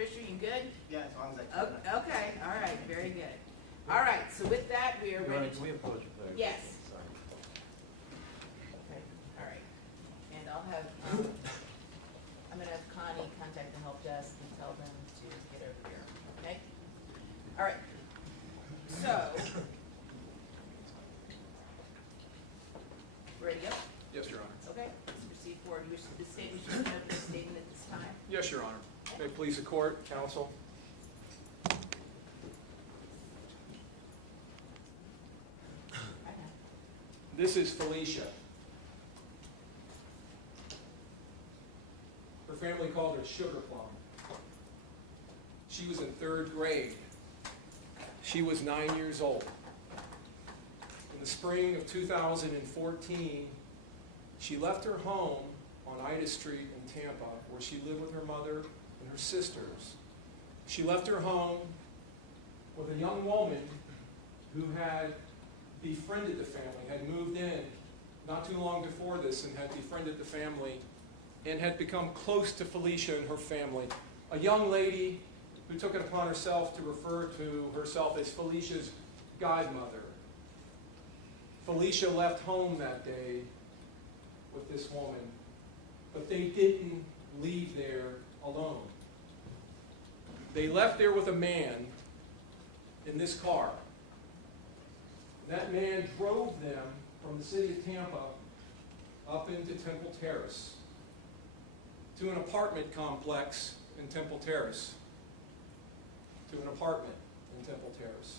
Fisher, you good? Yeah, as long as I can. Okay, all right, very good. All right, so with that, we are ready Can we approach it there? Yes. Sorry. Okay, all right. And I'll have, I'm gonna have Connie contact the help desk and tell them to get over here, okay? All right, so. Ready up? Yes, Your Honor. Okay, let's proceed forward. You wish the statement should have been statement at this time? Yes, Your Honor. May it please the court, counsel. Okay. This is Felicia. Her family called her Sugar Plum. She was in 3rd grade. She was 9 years old. In the spring of 2014, she left her home on Ida Street in Tampa, where she lived with her mother and her sisters. She left her home with a young woman who had befriended the family, had moved in not too long before this and had befriended the family and had become close to Felicia and her family. A young lady who took it upon herself to refer to herself as Felicia's godmother. Felicia left home that day with this woman, but they didn't leave there alone. They left there with a man in this car. That man drove them from the city of Tampa up into Temple Terrace to an apartment complex in Temple Terrace. To an apartment in Temple Terrace.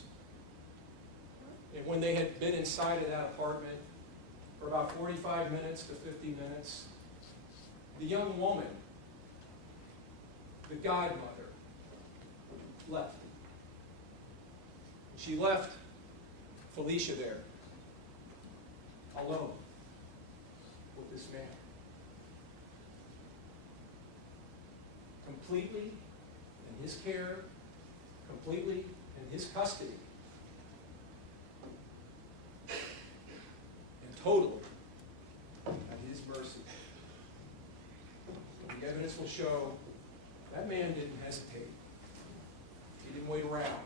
And when they had been inside of that apartment for about 45 minutes to 50 minutes, the young woman, the godmother, left. She left Felicia there, alone, with this man. Completely in his care, completely in his custody, and totally at his mercy. The evidence will show that man didn't hesitate. He didn't wait around.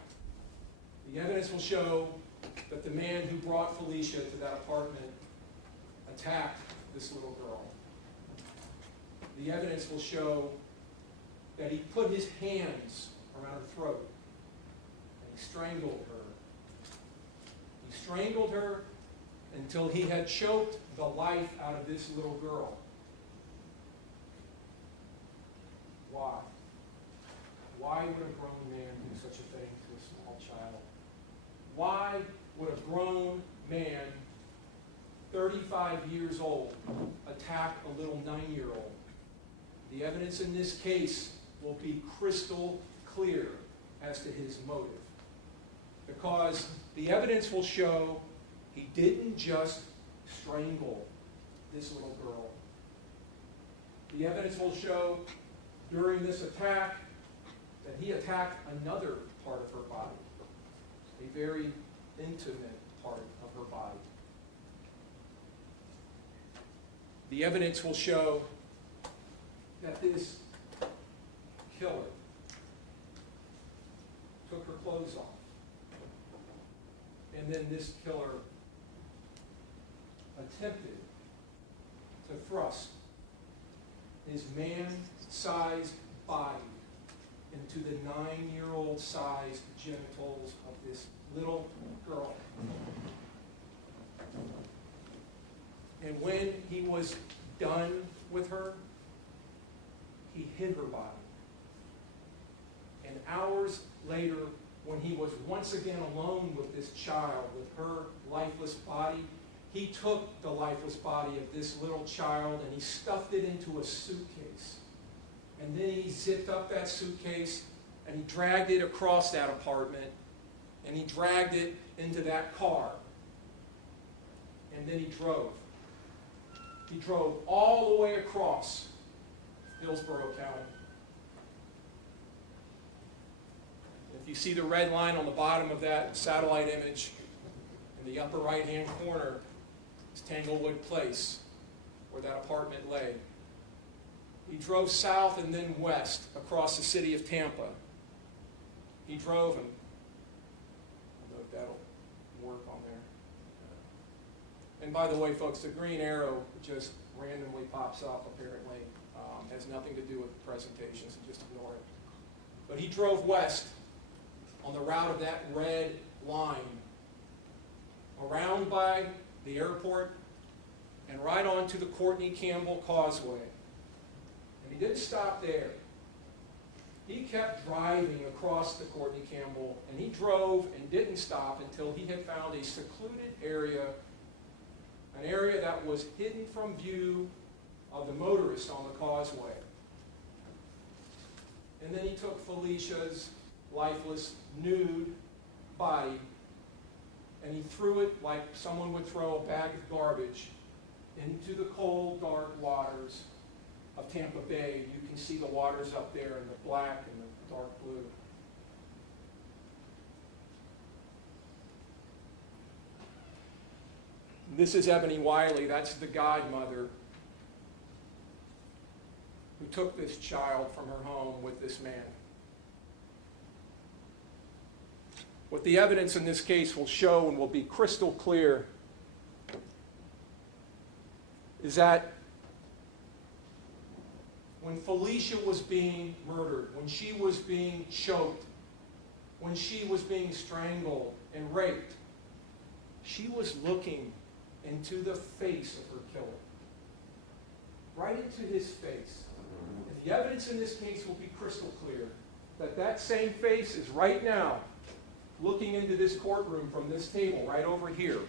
The evidence will show that the man who brought Felicia to that apartment attacked this little girl. The evidence will show that he put his hands around her throat and he strangled her. He strangled her until he had choked the life out of this little girl. Why? Why would a grown man do such a thing to a small child? Why would a grown man, 35 years old, attack a little 9-year-old? The evidence in this case will be crystal clear as to his motive. Because the evidence will show he didn't just strangle this little girl. The evidence will show during this attack that he attacked another part of her body, a very intimate part of her body. The evidence will show that this killer took her clothes off, and then this killer attempted to thrust his man-sized body into the 9-year-old sized genitals of this little girl. And when he was done with her, he hid her body. And hours later, when he was once again alone with this child, with her lifeless body, he took the lifeless body of this little child and he stuffed it into a suitcase. And then he zipped up that suitcase and he dragged it across that apartment and he dragged it into that car. And then he drove. He drove all the way across Hillsborough County. If you see the red line on the bottom of that satellite image, in the upper right-hand corner, is Tanglewood Place, where that apartment lay. He drove south and then west across the city of Tampa. He drove him. I don't know if that'll work on there. And by the way, folks, the green arrow just randomly pops up, apparently. Has nothing to do with the presentation, so just ignore it. But he drove west on the route of that red line, around by the airport, and right onto the Courtney Campbell Causeway. And he didn't stop there. He kept driving across the Courtney Campbell, and he drove and didn't stop until he had found a secluded area, an area that was hidden from view of the motorists on the causeway. And then he took Felicia's lifeless, nude body, and he threw it like someone would throw a bag of garbage into the cold, dark waters of Tampa Bay. You can see the waters up there in the black and the dark blue. This is Ebony Wiley. That's the godmother who took this child from her home with this man. What the evidence in this case will show and will be crystal clear is that when Felicia was being murdered, when she was being choked, when she was being strangled and raped, she was looking into the face of her killer. Right into his face. And the evidence in this case will be crystal clear that that same face is right now looking into this courtroom from this table right over here.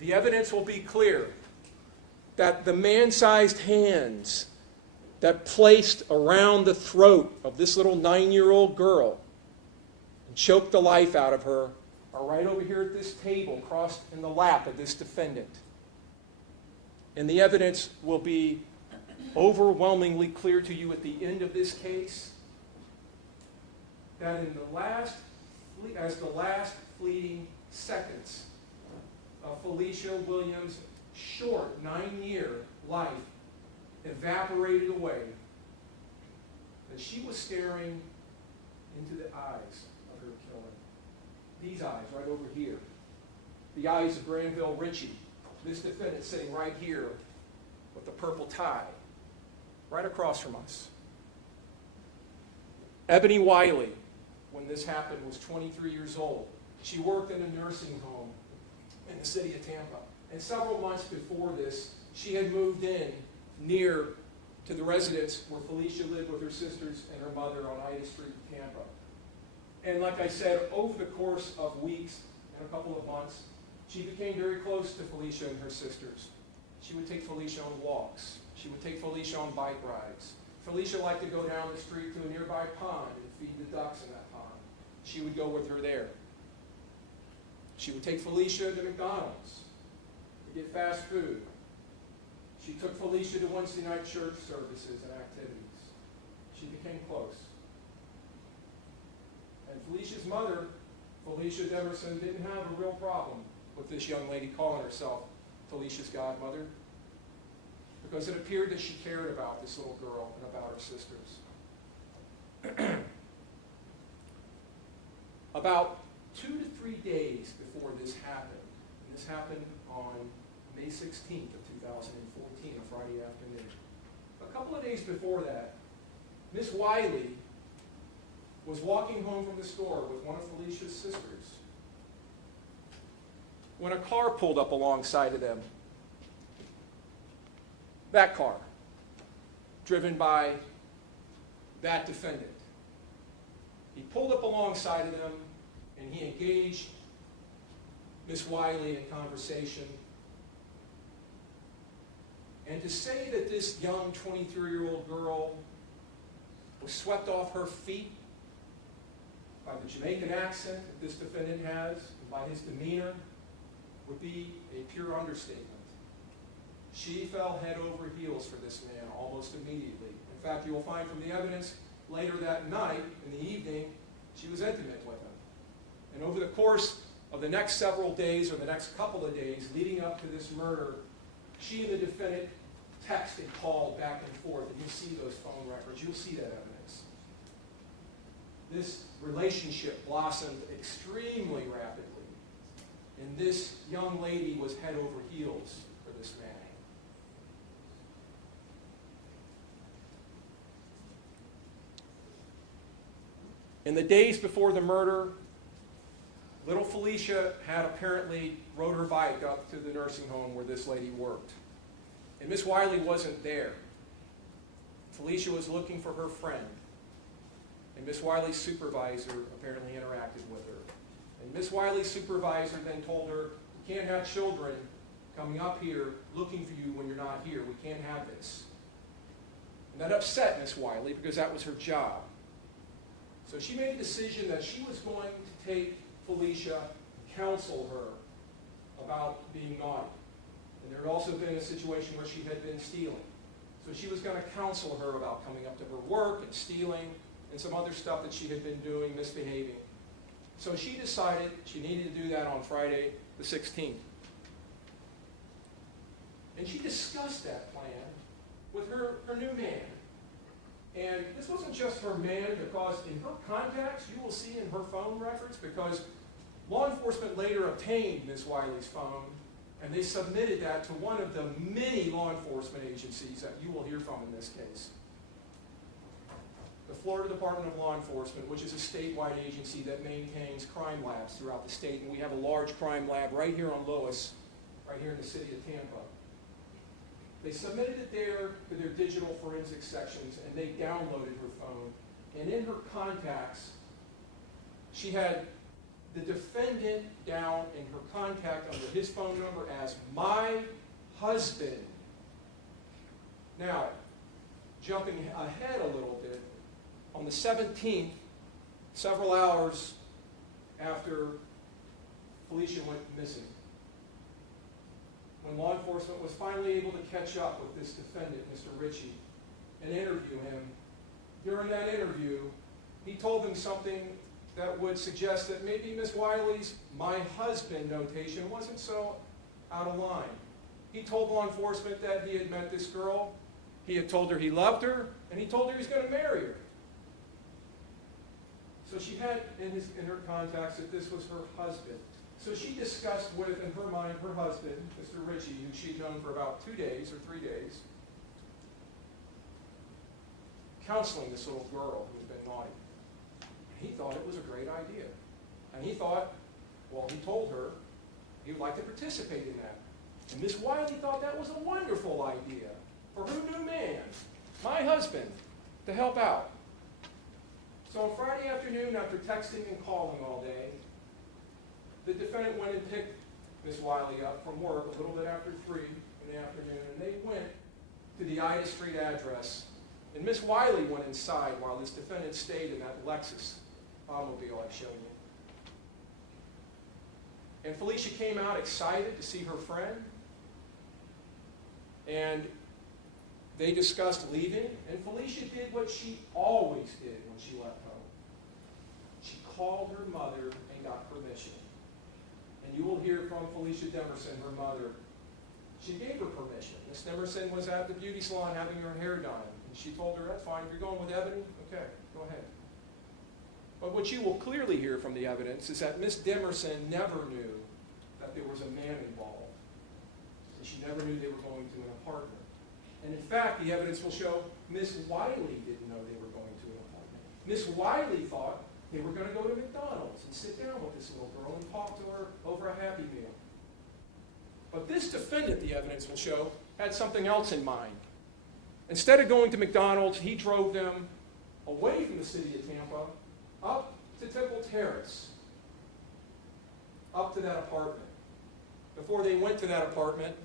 The evidence will be clear that the man-sized hands that placed around the throat of this little 9-year-old girl and choked the life out of her are right over here at this table, crossed in the lap of this defendant. And the evidence will be overwhelmingly clear to you at the end of this case that in the last fleeting seconds of Felicia Williams' short 9-year life evaporated away, that she was staring into the eyes of her killer. These eyes right over here. The eyes of Granville Ritchie, this defendant sitting right here with the purple tie, right across from us. Ebony Wiley, when this happened, was 23 years old. She worked in a nursing home in the city of Tampa. And several months before this, she had moved in near to the residence where Felicia lived with her sisters and her mother on Ida Street in Tampa. And like I said, over the course of weeks and a couple of months, she became very close to Felicia and her sisters. She would take Felicia on walks. She would take Felicia on bike rides. Felicia liked to go down the street to a nearby pond and feed the ducks in that pond. She would go with her there. She would take Felicia to McDonald's to get fast food. She took Felicia to Wednesday night church services and activities. She became close. And Felicia's mother, Felicia Demerson, didn't have a real problem with this young lady calling herself Felicia's godmother, because it appeared that she cared about this little girl and about her sisters. About 2 to 3 days before this happened, and this happened on May 16th of 2014, a Friday afternoon. A couple of days before that, Miss Wiley was walking home from the store with one of Felicia's sisters when a car pulled up alongside of them. That car, driven by that defendant. He pulled up alongside of them and he engaged Miss Wiley in conversation. And to say that this young 23-year-old girl was swept off her feet by the Jamaican accent that this defendant has, and by his demeanor, would be a pure understatement. She fell head over heels for this man almost immediately. In fact, you will find from the evidence later that night, in the evening, she was intimate with him. And over the course of the next several days, or the next couple of days leading up to this murder, she and the defendant texted, called back and forth, and you'll see those phone records. You'll see that evidence. This relationship blossomed extremely rapidly, and this young lady was head over heels for this man. In the days before the murder, little Felicia had apparently rode her bike up to the nursing home where this lady worked. And Miss Wiley wasn't there. Felicia was looking for her friend. And Miss Wiley's supervisor apparently interacted with her. And Miss Wiley's supervisor then told her, "You can't have children coming up here looking for you when you're not here. We can't have this." And that upset Miss Wiley because that was her job. So she made a decision that she was going to take Felicia and counsel her about being naughty. And there had also been a situation where she had been stealing. So she was going to counsel her about coming up to her work and stealing and some other stuff that she had been doing, misbehaving. So she decided she needed to do that on Friday the 16th. And she discussed that plan with her new man. And this wasn't just her man, because in her contacts, you will see in her phone records, because law enforcement later obtained Miss Wiley's phone, and they submitted that to one of the many law enforcement agencies that you will hear from in this case. The Florida Department of Law Enforcement, which is a statewide agency that maintains crime labs throughout the state, and we have a large crime lab right here on Lois, right here in the city of Tampa. They submitted it there to their digital forensics sections, and they downloaded her phone. And in her contacts, she had the defendant down in her contact under his phone number as "my husband." Now, jumping ahead a little bit, on the 17th, several hours after Felicia went missing, when law enforcement was finally able to catch up with this defendant, Mr. Ritchie, and interview him, during that interview, he told them something that would suggest that maybe Miss Wiley's "my husband" notation wasn't so out of line. He told law enforcement that he had met this girl, he had told her he loved her, and he told her he was going to marry her. So she had in her contacts that this was her husband. So she discussed with, in her mind, her husband, Mr. Ritchie, who she'd known for about 2 days or 3 days, counseling this little girl who had been naughty. And he thought it was a great idea. And he thought, well, he told her he would like to participate in that. And Miss Wiley thought that was a wonderful idea for her new man, my husband, to help out. So on Friday afternoon, after texting and calling all day, the defendant went and picked Miss Wiley up from work a little bit after 3 in the afternoon, and they went to the Ida Street address. And Miss Wiley went inside while this defendant stayed in that Lexus automobile I showed you. And Felicia came out excited to see her friend, and they discussed leaving, and Felicia did what she always did when she left home. She called her mother and got permission. And you will hear from Felicia Demerson, her mother. She gave her permission. Miss Demerson was at the beauty salon having her hair done. And she told her, "That's fine. If you're going with Ebony, okay, go ahead." But what you will clearly hear from the evidence is that Miss Demerson never knew that there was a man involved. And she never knew they were going to an apartment. And in fact, the evidence will show Miss Wiley didn't know they were going to an apartment. Miss Wiley thought they were going to go to McDonald's and sit down with this little girl and talk to her over a Happy Meal. But this defendant, the evidence will show, had something else in mind. Instead of going to McDonald's, he drove them away from the city of Tampa, up to Temple Terrace, up to that apartment. Before they went to that apartment,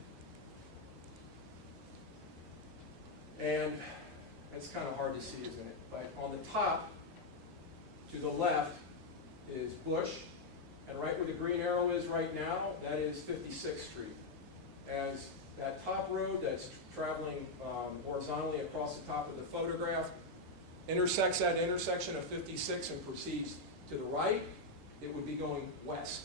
and it's kind of hard to see, isn't it? But on the top, to the left, is Bush, and right where the green arrow is right now, that is 56th Street. As that top road that's traveling horizontally across the top of the photograph intersects that intersection of 56 and proceeds to the right, it would be going west.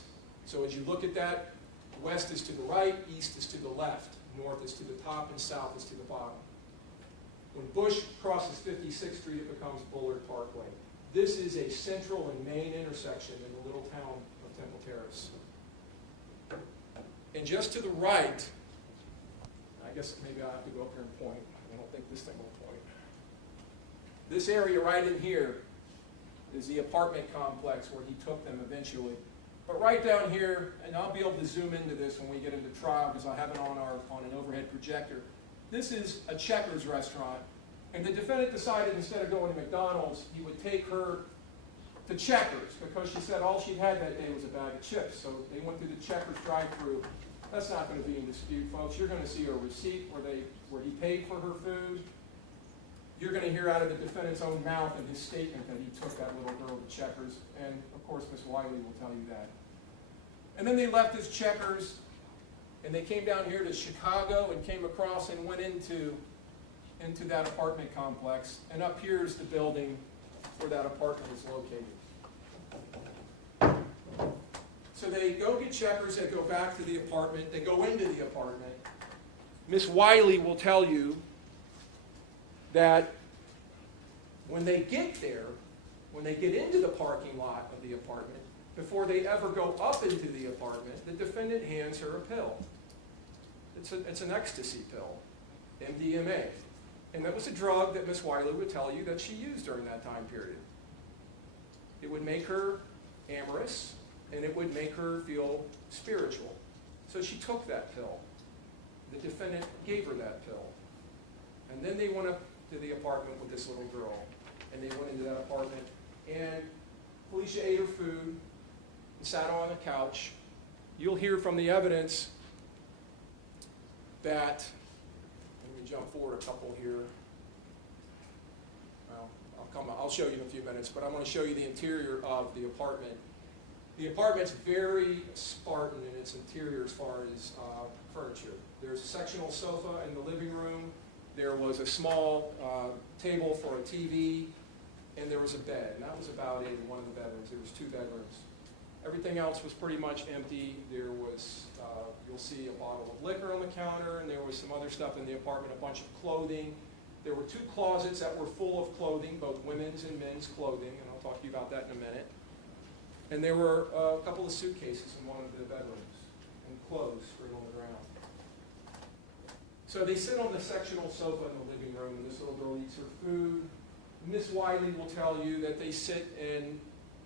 So as you look at that, west is to the right, east is to the left. North is to the top and south is to the bottom. When Bush crosses 56th Street, it becomes Bullard Parkway. This is a central and main intersection in the little town of Temple Terrace. And just to the right, I guess maybe I'll have to go up here and point. I don't think this thing will point. This area right in here is the apartment complex where he took them eventually. But right down here, and I'll be able to zoom into this when we get into trial because I have it on an overhead projector. This is a Checkers restaurant, and the defendant decided instead of going to McDonald's, he would take her to Checkers because she said all she had that day was a bag of chips. So they went through the Checkers drive-thru. That's not going to be in dispute, folks. You're going to see a receipt where he paid for her food. You're going to hear out of the defendant's own mouth in his statement that he took that little girl to Checkers, and of course Ms. Wiley will tell you that. And then they left his Checkers, and they came down here to Chicago and came across and went into that apartment complex. And up here is the building where that apartment is located. So they go get Checkers, they go back to the apartment, they go into the apartment. Ms. Wiley will tell you that when they get there, when they get into the parking lot of the apartment, before they ever go up into the apartment, the defendant hands her a pill. It's an ecstasy pill, MDMA. And that was a drug that Ms. Wiley would tell you that she used during that time period. It would make her amorous, and it would make her feel spiritual. So she took that pill. The defendant gave her that pill. And then they went up to the apartment with this little girl. And they went into that apartment. And Felicia ate her food and sat on the couch. You'll hear from the evidence that, let me jump forward a couple here. Well, I'll show you in a few minutes, but I'm going to show you the interior of the apartment. The apartment's very Spartan in its interior as far as furniture. There's a sectional sofa in the living room. There was a small table for a TV, and there was a bed. And that was about it in one of the bedrooms. There was 2 bedrooms. Everything else was pretty much empty. There was, you'll see a bottle of liquor on the counter, and there was some other stuff in the apartment, a bunch of clothing. There were 2 closets that were full of clothing, both women's and men's clothing, and I'll talk to you about that in a minute. And there were a couple of suitcases in one of the bedrooms, and clothes spread on the ground. So they sit on the sectional sofa in the living room, and this little girl eats her food. Miss Wiley will tell you that they sit and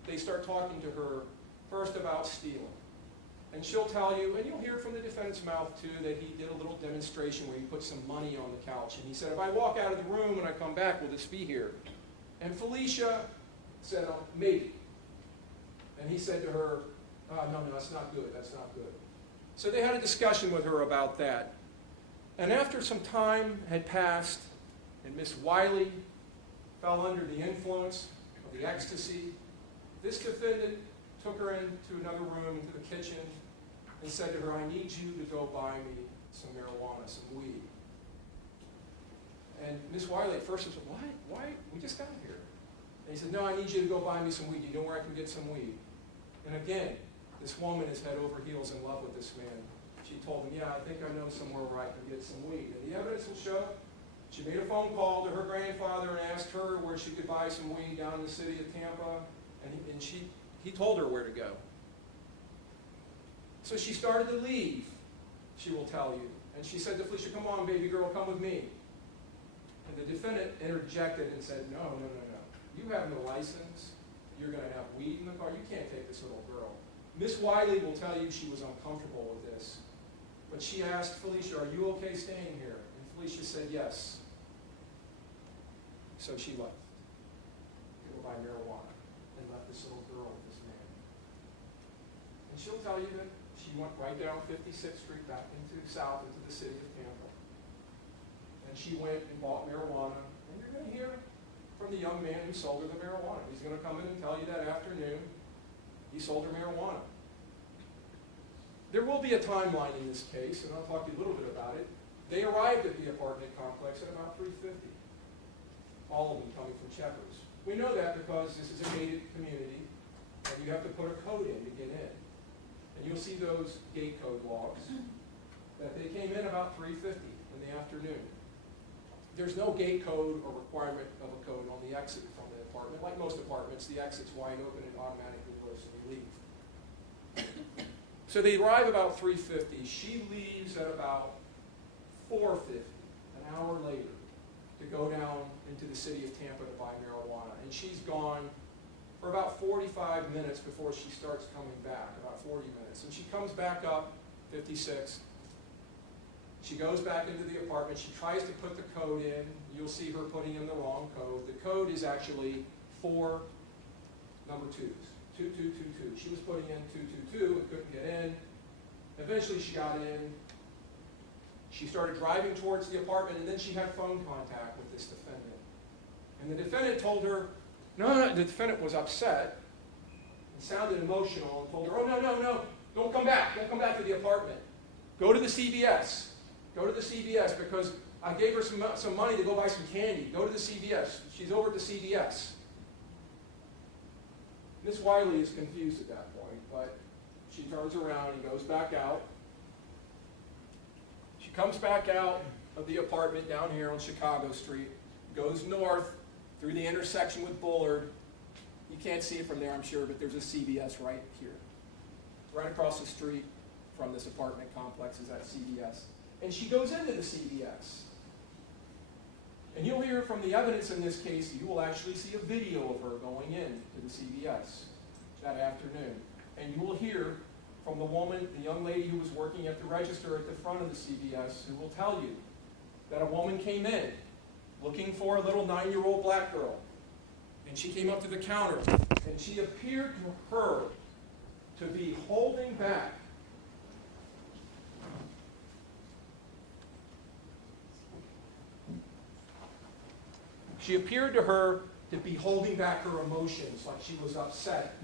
they start talking to her first about stealing. And she'll tell you, and you'll hear from the defendant's mouth too, that he did a little demonstration where he put some money on the couch. And he said, if I walk out of the room and I come back, will this be here? And Felicia said, maybe. And he said to her, no, that's not good, that's not good. So they had a discussion with her about that. And after some time had passed, and Miss Wiley fell under the influence of the ecstasy, this defendant took her into another room, into the kitchen, and said to her, I need you to go buy me some marijuana, some weed. And Miss Wiley at first said, why? We just got here. And he said, no, I need you to go buy me some weed. Do you know where I can get some weed? And again, this woman is head over heels in love with this man. She told him, yeah, I think I know somewhere where I can get some weed. And the evidence will show she made a phone call to her grandfather and asked her where she could buy some weed down in the city of Tampa. And he told her where to go. So she started to leave, she will tell you. And she said to Felicia, come on, baby girl, come with me. And the defendant interjected and said, no. You have no license. You're going to have weed in the car. You can't take this little girl. Miss Wiley will tell you she was uncomfortable with this. But she asked Felicia, are you okay staying here? And Felicia said yes. So she left to go buy marijuana and left this little girl with this man. And she'll tell you that she went right down 56th Street back into south into the city of Tampa. And she went and bought marijuana. And you're going to hear from the young man who sold her the marijuana. He's going to come in and tell you that afternoon he sold her marijuana. There will be a timeline in this case, and I'll talk to you a little bit about it. They arrived at the apartment complex at about 3:50. All of them coming from Checkers. We know that because this is a gated community, and you have to put a code in to get in. And you'll see those gate code logs. that they came in about 3:50 in the afternoon. There's no gate code or requirement of a code on the exit from the apartment. Like most apartments, the exit's wide open and automatically closes when you leave. So they arrive about 3:50. She leaves at about 4:50, an hour later, to go down into the city of Tampa to buy marijuana. And she's gone for about 45 minutes before she starts coming back, about 40 minutes. And she comes back up, 56. She goes back into the apartment. She tries to put the code in. You'll see her putting in the wrong code. The code is actually 4 number 2s, 2222. She was putting in 222 and couldn't get in. Eventually she got in. She started driving towards the apartment, and then she had phone contact with this defendant. And the defendant told her, no, the defendant was upset and sounded emotional and told her, oh, no, don't come back to the apartment. Go to the CVS. Go to the CVS because I gave her some money to go buy some candy. Go to the CVS. She's over at the CVS. Miss Wiley is confused at that point, but she turns around and goes back out. She comes back out of the apartment down here on Chicago Street, goes north through the intersection with Bullard. You can't see it from there, I'm sure, but there's a CVS right here. Right across the street from this apartment complex is that CVS. And she goes into the CVS. And you'll hear from the evidence in this case, you will actually see a video of her going in to the CVS that afternoon. And you will hear from the woman, the young lady who was working at the register at the front of the CVS, who will tell you that a woman came in looking for a little 9-year-old black girl. And she came up to the counter, and she appeared to her to be holding back She appeared to her to be holding back her emotions, like she was upset.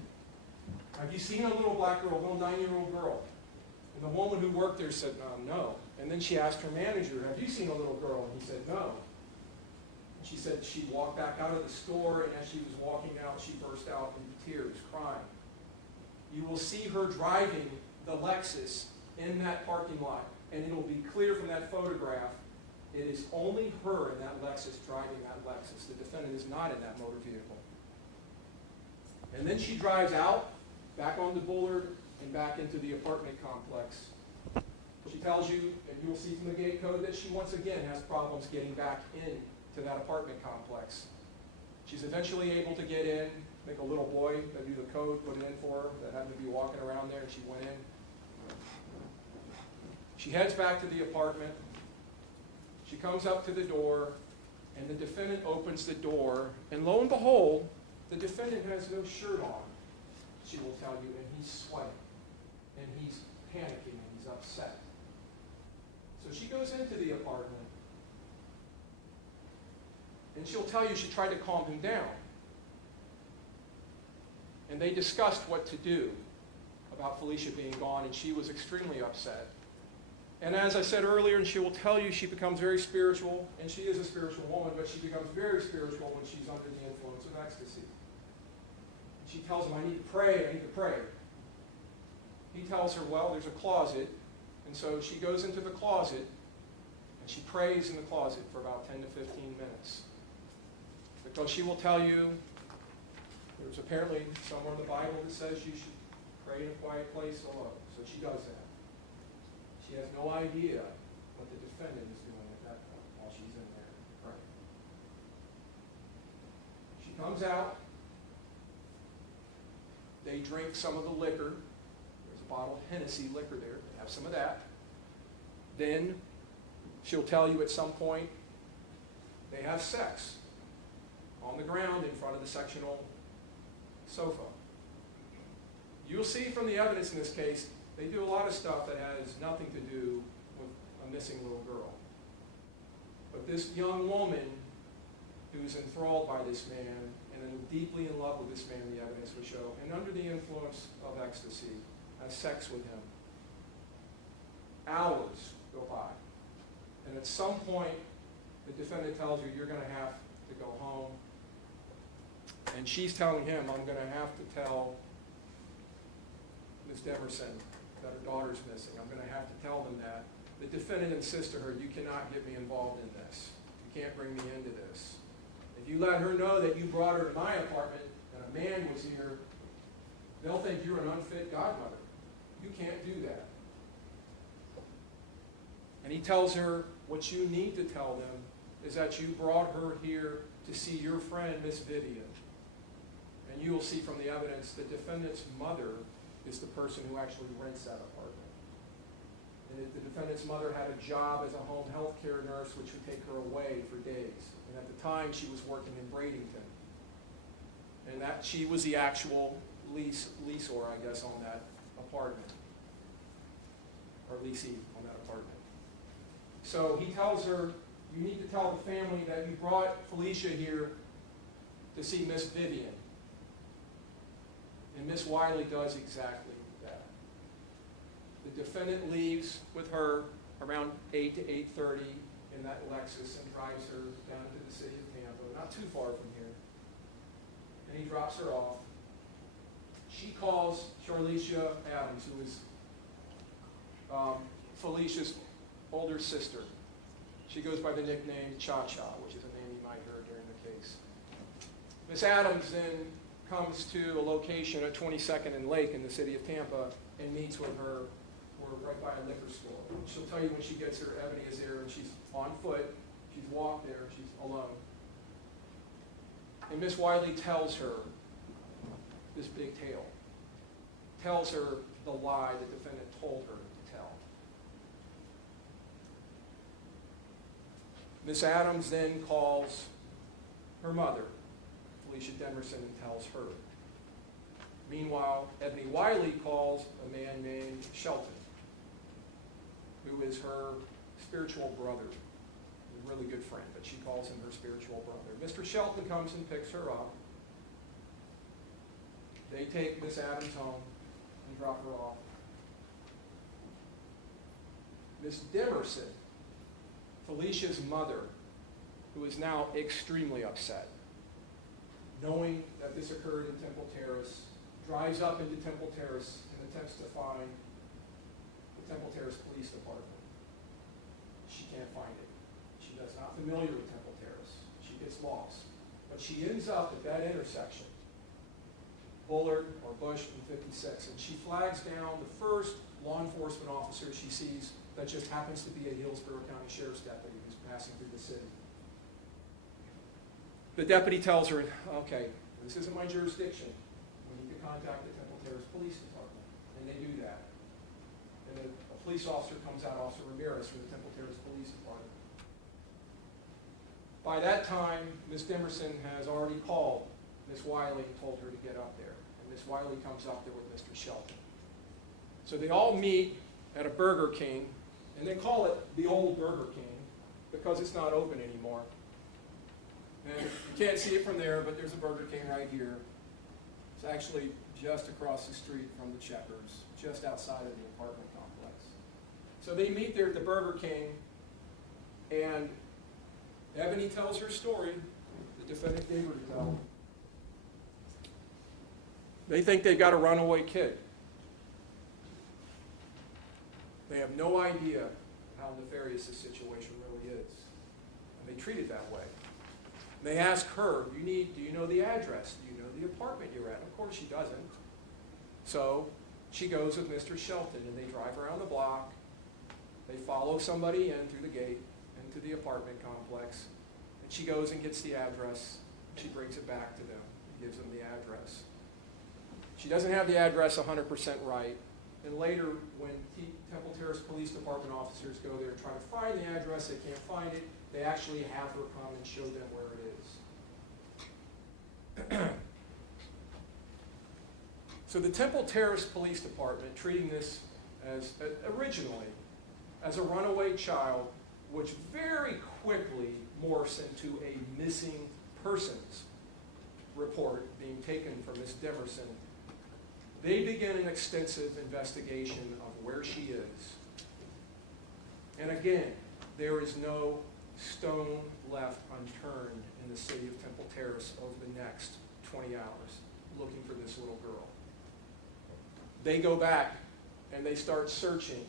Have you seen a little black girl, a little 9-year-old girl? And the woman who worked there said, no. And then she asked her manager, have you seen a little girl? And he said, no. And she said she walked back out of the store, and as she was walking out, she burst out into tears, crying. You will see her driving the Lexus in that parking lot, and it will be clear from that photograph it is only her in that Lexus driving that Lexus. The defendant is not in that motor vehicle. And then she drives out, back onto Bullard, and back into the apartment complex. She tells you, and you will see from the gate code, that she once again has problems getting back into that apartment complex. She's eventually able to get in. I think a little boy that knew the code put it in for her that happened to be walking around there, and she went in. She heads back to the apartment. She comes up to the door, and the defendant opens the door, and lo and behold, the defendant has no shirt on, she will tell you, and he's sweating, and he's panicking, and he's upset. So she goes into the apartment, and she'll tell you she tried to calm him down. And they discussed what to do about Felicia being gone, and she was extremely upset. And as I said earlier, and she will tell you, she becomes very spiritual, and she is a spiritual woman, but she becomes very spiritual when she's under the influence of ecstasy. She tells him, I need to pray, I need to pray. He tells her, well, there's a closet, and so she goes into the closet, and she prays in the closet for about 10 to 15 minutes. Because she will tell you, there's apparently somewhere in the Bible that says you should pray in a quiet place alone. So she does that. She has no idea what the defendant is doing at that point while she's in there praying. She comes out. They drink some of the liquor. There's a bottle of Hennessy liquor there. They have some of that. Then she'll tell you at some point they have sex on the ground in front of the sectional sofa. You'll see from the evidence in this case, they do a lot of stuff that has nothing to do with a missing little girl. But this young woman who's enthralled by this man and deeply in love with this man, the evidence would show, and under the influence of ecstasy, has sex with him. Hours go by. And at some point, the defendant tells her, you're going to have to go home. And she's telling him, I'm going to have to tell Ms. Demerson that her daughter's missing. I'm going to have to tell them that The defendant insists to her, you cannot get me involved in this. You can't bring me into this. If you let her know that you brought her to my apartment and a man was here, they'll think you're an unfit godmother. You can't do that. And he tells her, what you need to tell them is that you brought her here to see your friend, Miss Vivian. And you will see from the evidence the defendant's mother is the person who actually rents that apartment. And the defendant's mother had a job as a home health care nurse, which would take her away for days. And at the time, she was working in Bradenton. And that she was the actual leaseor, I guess, on that apartment. Or leasee on that apartment. So he tells her, you need to tell the family that you brought Felicia here to see Miss Vivian. And Miss Wiley does exactly that. The defendant leaves with her around 8 to 8:30 in that Lexus and drives her down to the city of Tampa, not too far from here. And he drops her off. She calls Charlicia Adams, who is Felicia's older sister. She goes by the nickname Cha-Cha, which is a name you might hear during the case. Miss Adams then comes to a location at 22nd and Lake in the city of Tampa and meets with her. We're right by a liquor store. She'll tell you when she gets there, Ebony is there, and she's on foot. She's walked there. She's alone. And Miss Wiley tells her this big tale. Tells her the lie the defendant told her to tell. Miss Adams then calls her mother, Felicia Demerson, and tells her. Meanwhile, Ebony Wiley calls a man named Shelton, who is her spiritual brother, a really good friend, but she calls him her spiritual brother. Mr. Shelton comes and picks her up. They take Miss Adams home and drop her off. Miss Demerson, Felicia's mother, who is now extremely upset, knowing that this occurred in Temple Terrace, drives up into Temple Terrace and attempts to find the Temple Terrace Police Department. She can't find it. She is not familiar with Temple Terrace. She gets lost. But she ends up at that intersection, Bullard or Bush and 56, and she flags down the first law enforcement officer she sees that just happens to be a Hillsborough County Sheriff's deputy who's passing through the city. The deputy tells her, okay, this isn't my jurisdiction. We need to contact the Temple Terrace Police Department. And they do that. And a police officer comes out, Officer Ramirez from the Temple Terrace Police Department. By that time, Ms. Demerson has already called Ms. Wiley and told her to get up there. And Ms. Wiley comes up there with Mr. Shelton. So they all meet at a Burger King, and they call it the old Burger King because it's not open anymore. And you can't see it from there, but there's a Burger King right here. It's actually just across the street from the Checkers, just outside of the apartment complex. So they meet there at the Burger King, and Ebony tells her story, the defendant gave her to tell. They think they've got a runaway kid. They have no idea how nefarious this situation really is. And they treat it that way. And they ask her, do you know the address? Do you know the apartment you're at? Of course she doesn't. So she goes with Mr. Shelton, and they drive around the block. They follow somebody in through the gate into the apartment complex. And she goes and gets the address. She brings it back to them and gives them the address. She doesn't have the address 100% right. And later, when Temple Terrace Police Department officers go there and try to find the address, they can't find it. They actually have her come and show them where it is. So the Temple Terrace Police Department, treating this as originally as a runaway child, which very quickly morphs into a missing persons report being taken from Ms. Demerson, they begin an extensive investigation of where she is. And again, there is no stone left unturned in the city of Temple Terrace over the next 20 hours looking for this little girl. They go back and they start searching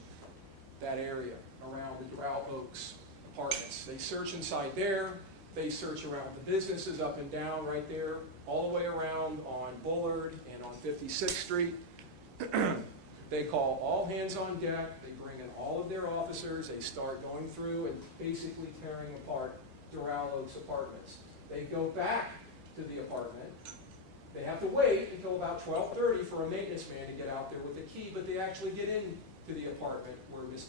that area. around the Doral Oaks apartments. They search inside there. They search around the businesses up and down right there, all the way around on Bullard and on 56th Street. They call all hands on deck. They bring in all of their officers. They start going through and basically tearing apart Doral Oaks apartments. They go back to the apartment. They have to wait until about 12:30 for a maintenance man to get out there with the key, but they actually get into the apartment where Miss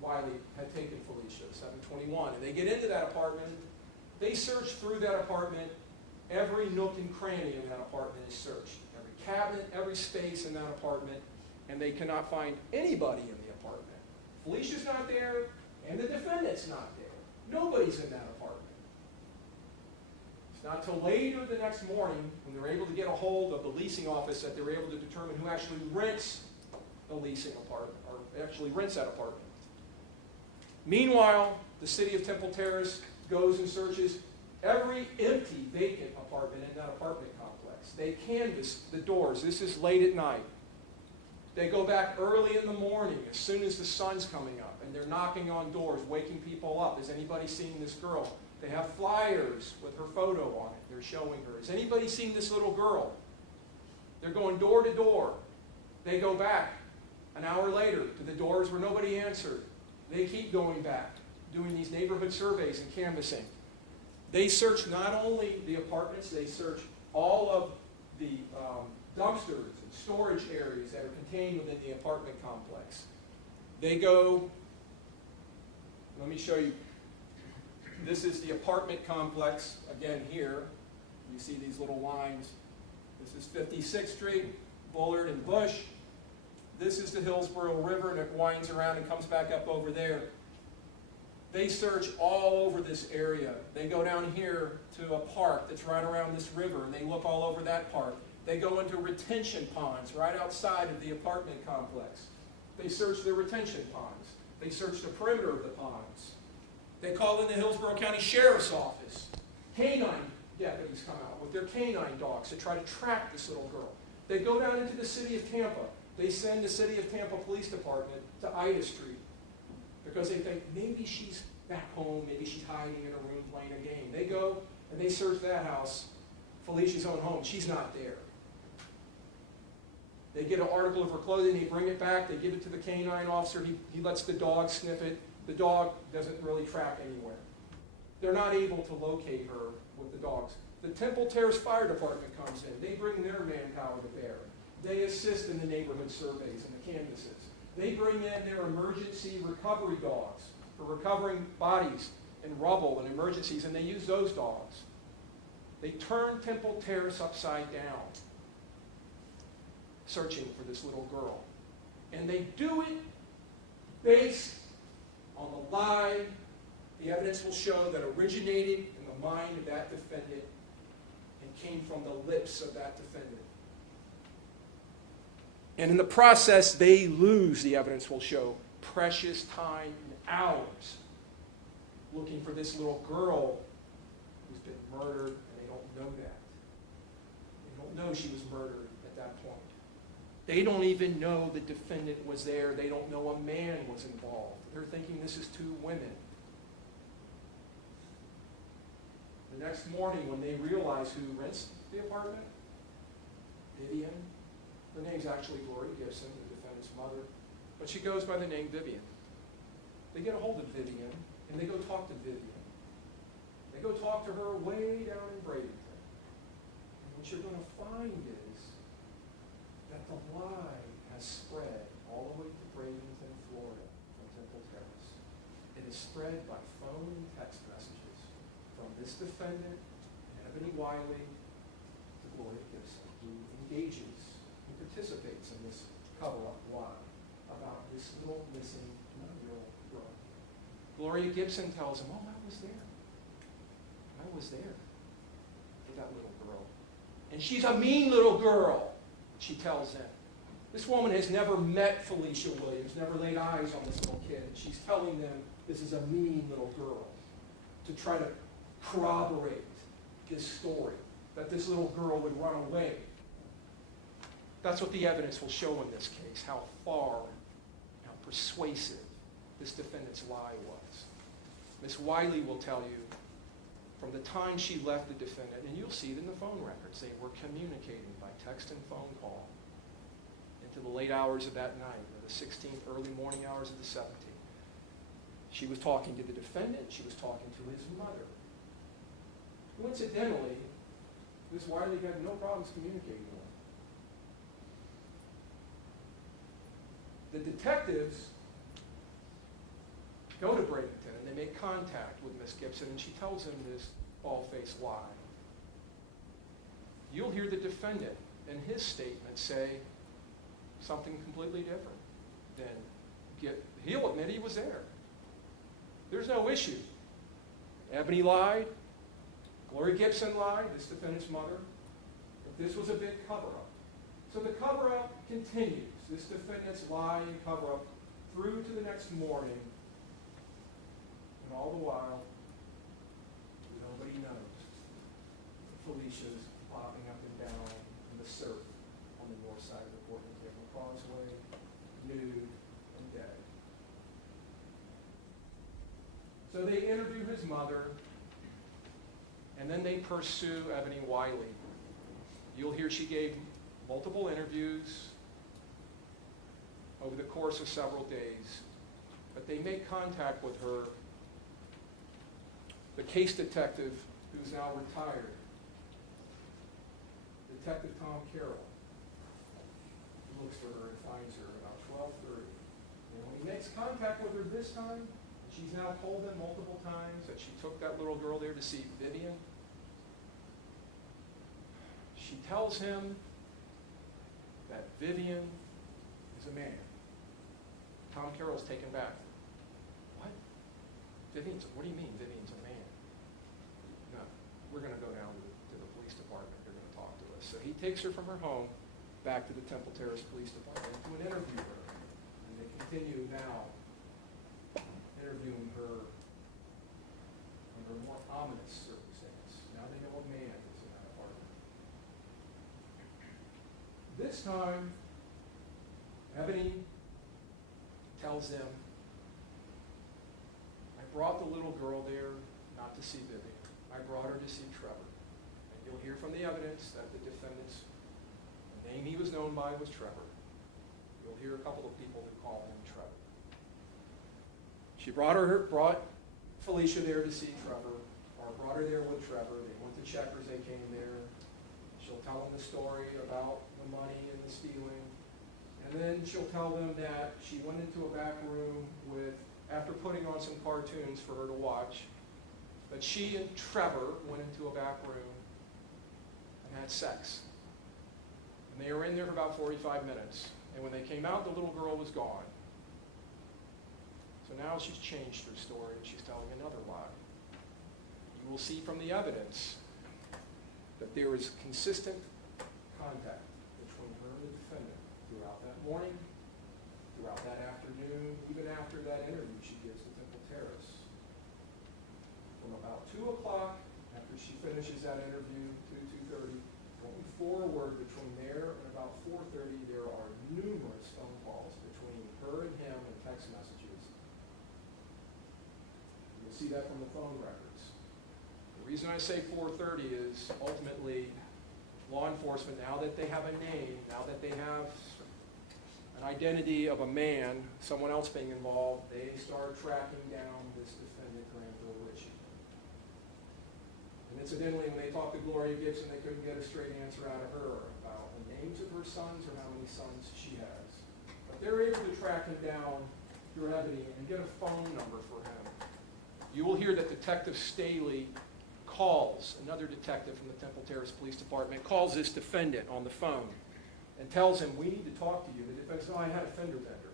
Wiley had taken Felicia, 721. And they get into that apartment. They search through that apartment. Every nook and cranny in that apartment is searched. Every cabinet, every space in that apartment, and they cannot find anybody in the apartment. Felicia's not there, and the defendant's not there. Nobody's in that apartment. It's not till later the next morning when they're able to get a hold of the leasing office that they're able to determine who actually rents the leasing apartment, or actually rents that apartment. Meanwhile, the city of Temple Terrace goes and searches every empty, vacant apartment in that apartment complex. They canvass the doors. This is late at night. They go back early in the morning as soon as the sun's coming up, and they're knocking on doors, waking people up. Has anybody seen this girl? They have flyers with her photo on it. They're showing her. Has anybody seen this little girl? They're going door to door. They go back an hour later to the doors where nobody answered. They keep going back, doing these neighborhood surveys and canvassing. They search not only the apartments, they search all of the dumpsters and storage areas that are contained within the apartment complex. They go, let me show you. This is the apartment complex, again here. You see these little lines. This is 56th Street, Bullard and Bush. This is the Hillsborough River, and it winds around and comes back up over there. They search all over this area. They go down here to a park that's right around this river, and they look all over that park. They go into retention ponds right outside of the apartment complex. They search the retention ponds. They search the perimeter of the ponds. They call in the Hillsborough County Sheriff's Office. Canine deputies come out with their canine dogs to try to track this little girl. They go down into the city of Tampa. They send the city of Tampa Police Department to Ida Street because they think maybe she's back home, maybe she's hiding in her room playing a game. They go and they search that house, Felicia's own home. She's not there. They get an article of her clothing, they bring it back, they give it to the canine officer, he lets the dog sniff it. The dog doesn't really track anywhere. They're not able to locate her with the dogs. The Temple Terrace Fire Department comes in. They bring their manpower to bear. They assist in the neighborhood surveys and the canvasses. They bring in their emergency recovery dogs for recovering bodies and rubble and emergencies, and they use those dogs. They turn Temple Terrace upside down, searching for this little girl. And they do it based on the lie. The evidence will show that originated in the mind of that defendant and came from the lips of that defendant. And in the process, they lose, the evidence will show, precious time and hours looking for this little girl who's been murdered, and they don't know that. They don't know she was murdered at that point. They don't even know the defendant was there. They don't know a man was involved. They're thinking this is two women. The next morning, when they realize who rents the apartment, Vivian. Her name's actually Gloria Gibson, the defendant's mother, but she goes by the name Vivian. They get a hold of Vivian, and they go talk to Vivian. They go talk to her way down in Bradenton. And what you're going to find is that the lie has spread all the way to Bradenton, Florida, from Temple Terrace. It is spread by phone and text messages from this defendant, Ebony Wiley, to Gloria Gibson, who engages and participates in this cover-up lie about this little missing 9-year-old girl. Gloria Gibson tells him, oh, I was there. I was there with that little girl. And she's a mean little girl, she tells him. This woman has never met Felicia Williams, never laid eyes on this little kid. And she's telling them this is a mean little girl to try to corroborate his story, that this little girl would run away. That's what the evidence will show in this case, how far, how persuasive this defendant's lie was. Miss Wiley will tell you from the time she left the defendant, and you'll see it in the phone records, they were communicating by text and phone call into the late hours of that night, or the 16th, early morning hours of the 17th. She was talking to the defendant, she was talking to his mother. Coincidentally, Miss Wiley had no problems communicating with him. The detectives go to Bradenton and they make contact with Miss Gibson, and she tells him this bald-faced lie. You'll hear the defendant in his statement say something completely different. Then he'll admit he was there. There's no issue. Ebony lied. Gloria Gibson lied, this defendant's mother. But this was a big cover-up. So the cover-up continues. This defendant's lie and cover-up through to the next morning. And all the while, nobody knows. Felicia's bobbing up and down in the surf on the north side of the Portland Cable Causeway, nude and dead. So they interview his mother, and then they pursue Ebony Wiley. You'll hear she gave multiple interviews over the course of several days, but they make contact with her. The case detective, who's now retired, Detective Tom Carroll, looks for her and finds her about 12:30. And when he makes contact with her this time, she's now told him multiple times that she took that little girl there to see Vivian. She tells him that Vivian is a man. Tom Carroll's taken back. What? What do you mean Vivian's a man? No, we're going to go down to the police department. They're going to talk to us. So he takes her from her home back to the Temple Terrace Police Department to interview her. And they continue now interviewing her under a more ominous circumstance. Now they know a man is in that apartment. This time, Ebony tells them, I brought the little girl there not to see Vivian. I brought her to see Trevor. And you'll hear from the evidence that the defendant's name he was known by was Trevor. You'll hear a couple of people who call him Trevor. She brought Felicia there to see Trevor, or brought her there with Trevor. They went to Checkers, they came there. She'll tell them the story about the money and the stealing. And then she'll tell them that she went into a back room after putting on some cartoons for her to watch, that she and Trevor went into a back room and had sex. And they were in there for about 45 minutes. And when they came out, the little girl was gone. So now she's changed her story and she's telling another lie. You will see from the evidence that there is consistent contact between her and the defendant throughout that morning, throughout that afternoon, even after that interview she gives at Temple Terrace. From about 2 o'clock, after she finishes that interview, 2:30, going forward between there and about 4:30, there are numerous phone calls between her and him and text messages. You'll see that from the phone records. The reason I say 4:30 is ultimately law enforcement, now that they have a name, now that they have an identity of a man, someone else being involved, they start tracking down this defendant, Granville Ritchie. And incidentally, when they talked to Gloria Gibson, they couldn't get a straight answer out of her about the names of her sons or how many sons she has. But they're able to track him down through Ebony and get a phone number for him. You will hear that Detective Staley calls, another detective from the Temple Terrace Police Department, calls this defendant on the phone and tells him, we need to talk to you. The defendant says, I had a fender bender.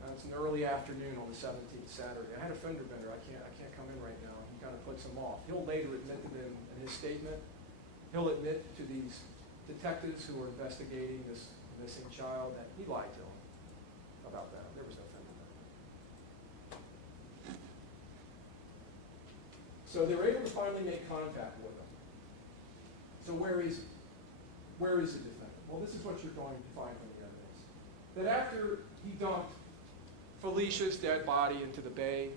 Now, it's an early afternoon on the 17th, Saturday. I had a fender bender. I can't come in right now. He kind of puts him off. He'll later admit to them in his statement. He'll admit to these detectives who are investigating this missing child that he lied to them about that. There was no fender bender. So they're able to finally make contact with him. So where is he? Where is the defendant? Well, this is what you're going to find from the evidence. That after he dumped Felicia's dead body into the bay,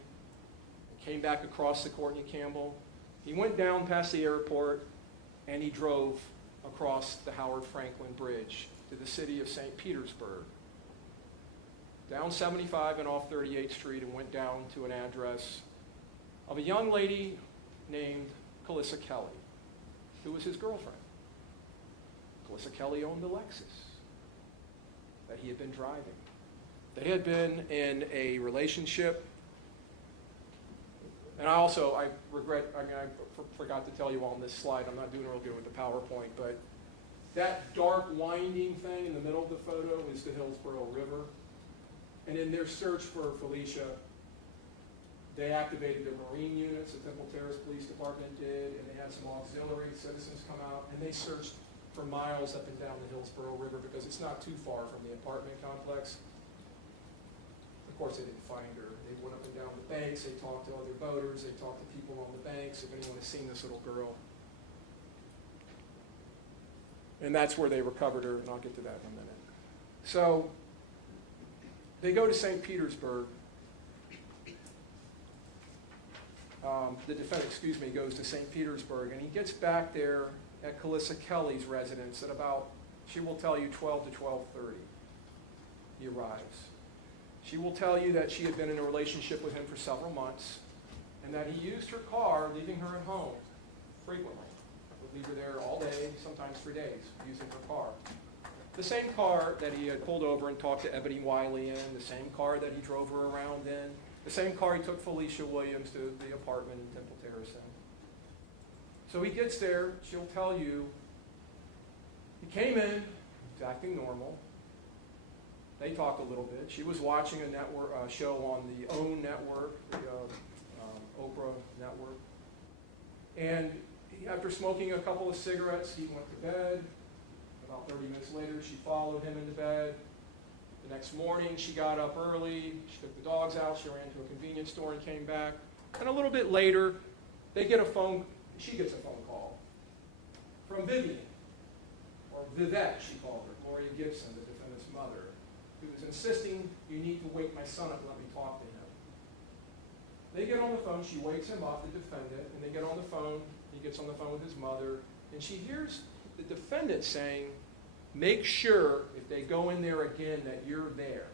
came back across the Courtney Campbell. He went down past the airport, and he drove across the Howard Franklin Bridge to the city of St. Petersburg, down 75 and off 38th Street, and went down to an address of a young lady named Calissa Kelly, who was his girlfriend. Calissa Kelly owned a Lexus that he had been driving. They had been in a relationship. And I forgot to tell you on this slide, I'm not doing real good with the PowerPoint, but that dark winding thing in the middle of the photo is the Hillsborough River. And in their search for Felicia, they activated their Marine units, the Temple Terrace Police Department did, and they had some auxiliary citizens come out, and they searched for miles up and down the Hillsborough River because it's not too far from the apartment complex. Of course, they didn't find her. They went up and down the banks, they talked to other boaters, they talked to people on the banks, if anyone has seen this little girl. And that's where they recovered her, and I'll get to that in a minute. So, they go to St. Petersburg. The defendant, goes to St. Petersburg, and he gets back there at Calissa Kelly's residence at about, she will tell you, 12 to 12:30. He arrives. She will tell you that she had been in a relationship with him for several months, and that he used her car, leaving her at home frequently. Would leave her there all day, sometimes for days, using her car. The same car that he had pulled over and talked to Ebony Wiley in, the same car that he drove her around in, the same car he took Felicia Williams to the apartment in Temple Terrace in. So he gets there, she'll tell you, he came in, he's acting normal. They talked a little bit. She was watching a show on the OWN network, the Oprah network. And after smoking a couple of cigarettes, he went to bed. About 30 minutes later, she followed him into bed. The next morning, she got up early. She took the dogs out. She ran to a convenience store and came back. And a little bit later, she gets a phone call from Vivian, or Vivette, she called her, Gloria Gibson, the defendant's mother, who was insisting, you need to wake my son up and let me talk to him. They get on the phone. She wakes him up, the defendant, and they get on the phone. He gets on the phone with his mother, and she hears the defendant saying, make sure if they go in there again that you're there.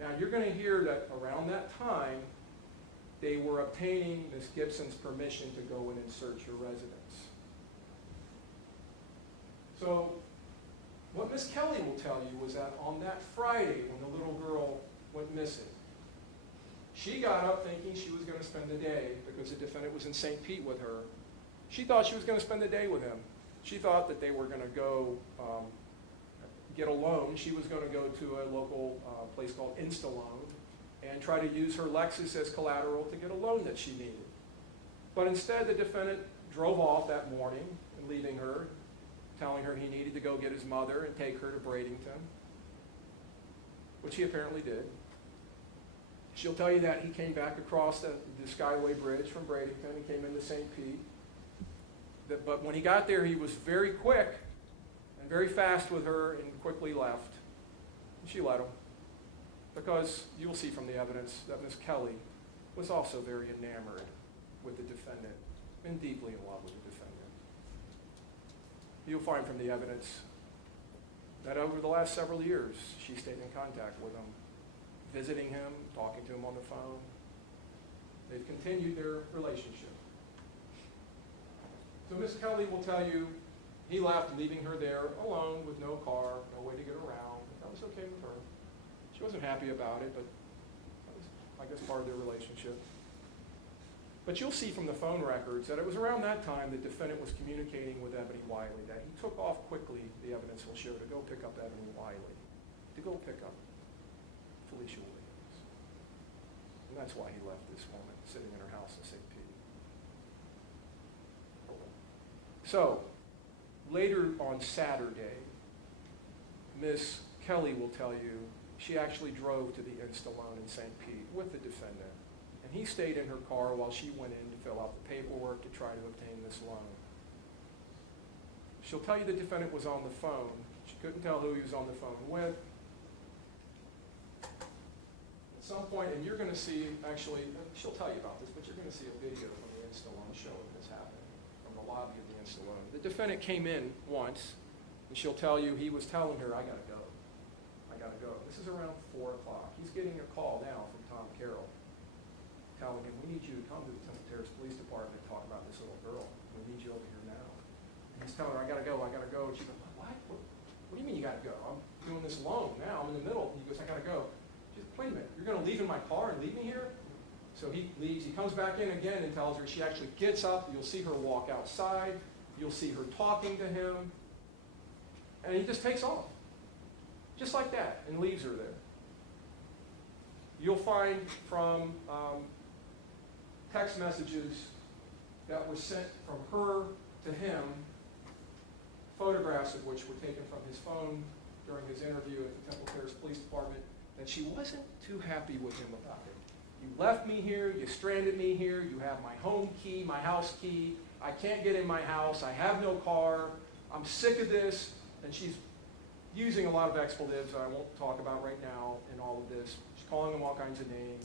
Now you're going to hear that around that time they were obtaining Ms. Gibson's permission to go in and search your residence. So what Ms. Kelly will tell you was that on that Friday when the little girl went missing, she got up thinking she was going to spend the day because the defendant was in St. Pete with her. She thought she was going to spend the day with him. She thought that they were going to go get a loan. She was going to go to a local place called Instaloan and try to use her Lexus as collateral to get a loan that she needed. But instead, the defendant drove off that morning, leaving her, telling her he needed to go get his mother and take her to Bradenton, which he apparently did. She'll tell you that he came back across the Skyway Bridge from Bradenton and came into St. Pete. But when he got there, he was very quick and very fast with her and quickly left. And she let him. Because you'll see from the evidence that Ms. Kelly was also very enamored with the defendant and deeply in love with the defendant. You'll find from the evidence that over the last several years, she stayed in contact with him, visiting him, talking to him on the phone. They've continued their relationship. So Ms. Kelly will tell you he left, leaving her there alone with no car, no way to get around. That was okay with her. She wasn't happy about it, but that was, I guess, part of their relationship. But you'll see from the phone records that it was around that time the defendant was communicating with Ebony Wiley, that he took off quickly, the evidence will show, to go pick up Ebony Wiley, to go pick up Felicia Williams. And that's why he left this woman sitting in her house in St. Pete. So, later on Saturday, Ms. Kelly will tell you she actually drove to the Instaloan in St. Pete with the defendant. And he stayed in her car while she went in to fill out the paperwork to try to obtain this loan. She'll tell you the defendant was on the phone. She couldn't tell who he was on the phone with. some point, and you're going to see, actually, she'll tell you about this, but you're going to see a video from the Insta-Loan showing this happening, from the lobby of the Insta-Loan. The defendant came in once, and she'll tell you he was telling her, I got to go. I got to go. This is around 4 o'clock. He's getting a call now from Tom Carroll telling him, we need you to come to the Temple Terrace Police Department and talk about this little girl. We need you over here now. And he's telling her, I got to go, I got to go. And she's like, what? What do you mean you got to go? I'm doing this alone now. I'm in the middle. And he goes, I got to go. She's like, wait a minute. You're going to leave in my car and leave me here? So he leaves. He comes back in again and tells her. She actually gets up. You'll see her walk outside. You'll see her talking to him. And he just takes off. Just like that. And leaves her there. You'll find from text messages that were sent from her to him, photographs of which were taken from his phone during his interview at the Temple Terrace Police Department, that she wasn't too happy with him about it. You left me here, you stranded me here, you have my home key, my house key, I can't get in my house, I have no car, I'm sick of this, and she's using a lot of expletives that I won't talk about right now in all of this. She's calling him all kinds of names.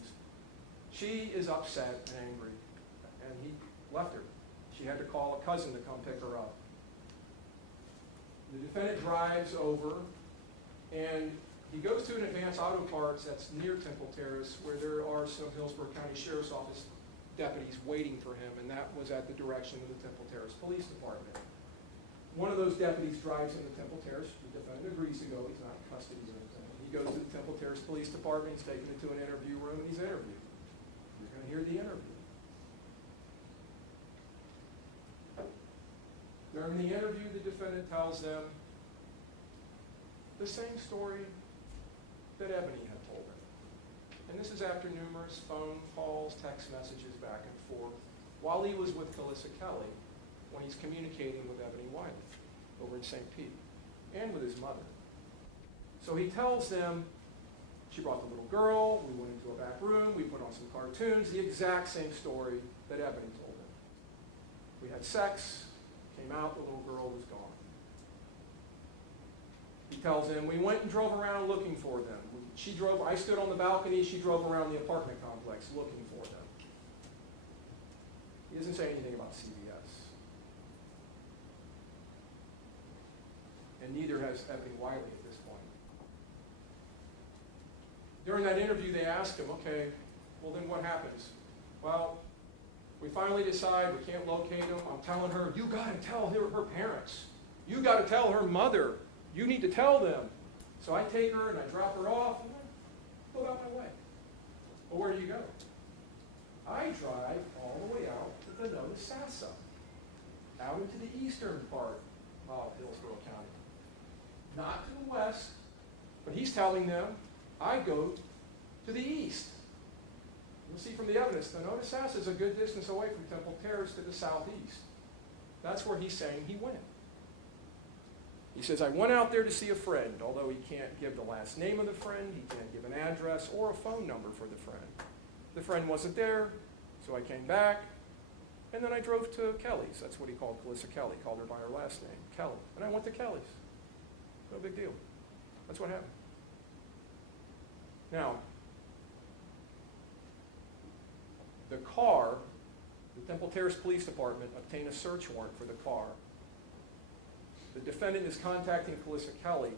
She is upset and angry, and he left her. She had to call a cousin to come pick her up. The defendant drives over, and he goes to an Advanced Auto Parts that's near Temple Terrace, where there are some Hillsborough County Sheriff's Office deputies waiting for him, and that was at the direction of the Temple Terrace Police Department. One of those deputies drives into Temple Terrace. The defendant agrees to go. He's not in custody or anything. He goes to the Temple Terrace Police Department. He's taken into an interview room, and he's interviewed. You're going to hear the interview. During the interview, the defendant tells them the same story that Ebony had told him. And this is after numerous phone calls, text messages back and forth, while he was with Calissa Kelly, when he's communicating with Ebony Wiley over in St. Pete, and with his mother. So he tells them, she brought the little girl, we went into a back room, we put on some cartoons, the exact same story that Ebony told him. We had sex, came out, the little girl was gone. He tells them, we went and drove around looking for them. I stood on the balcony, she drove around the apartment complex looking for them. He doesn't say anything about CBS. And neither has Ebony Wiley at this point. During that interview, they asked him, okay, well then what happens? Well, we finally decide we can't locate him. I'm telling her, you got to tell her parents. You got to tell her mother. You need to tell them. So I take her and I drop her off and I go about my way. Well, where do you go? I drive all the way out to the Notasassa, out into the eastern part of Hillsborough County. Not to the west, but he's telling them, I go to the east. You'll see from the evidence, the Notasassa is a good distance away from Temple Terrace to the southeast. That's where he's saying he went. He says, I went out there to see a friend, although he can't give the last name of the friend, he can't give an address or a phone number for the friend. The friend wasn't there, so I came back, and then I drove to Kelly's. That's what he called Calissa Kelly, called her by her last name, Kelly. And I went to Kelly's. No big deal. That's what happened. Now, the car, the Temple Terrace Police Department obtained a search warrant for the car. The defendant is contacting Calissa Kelly,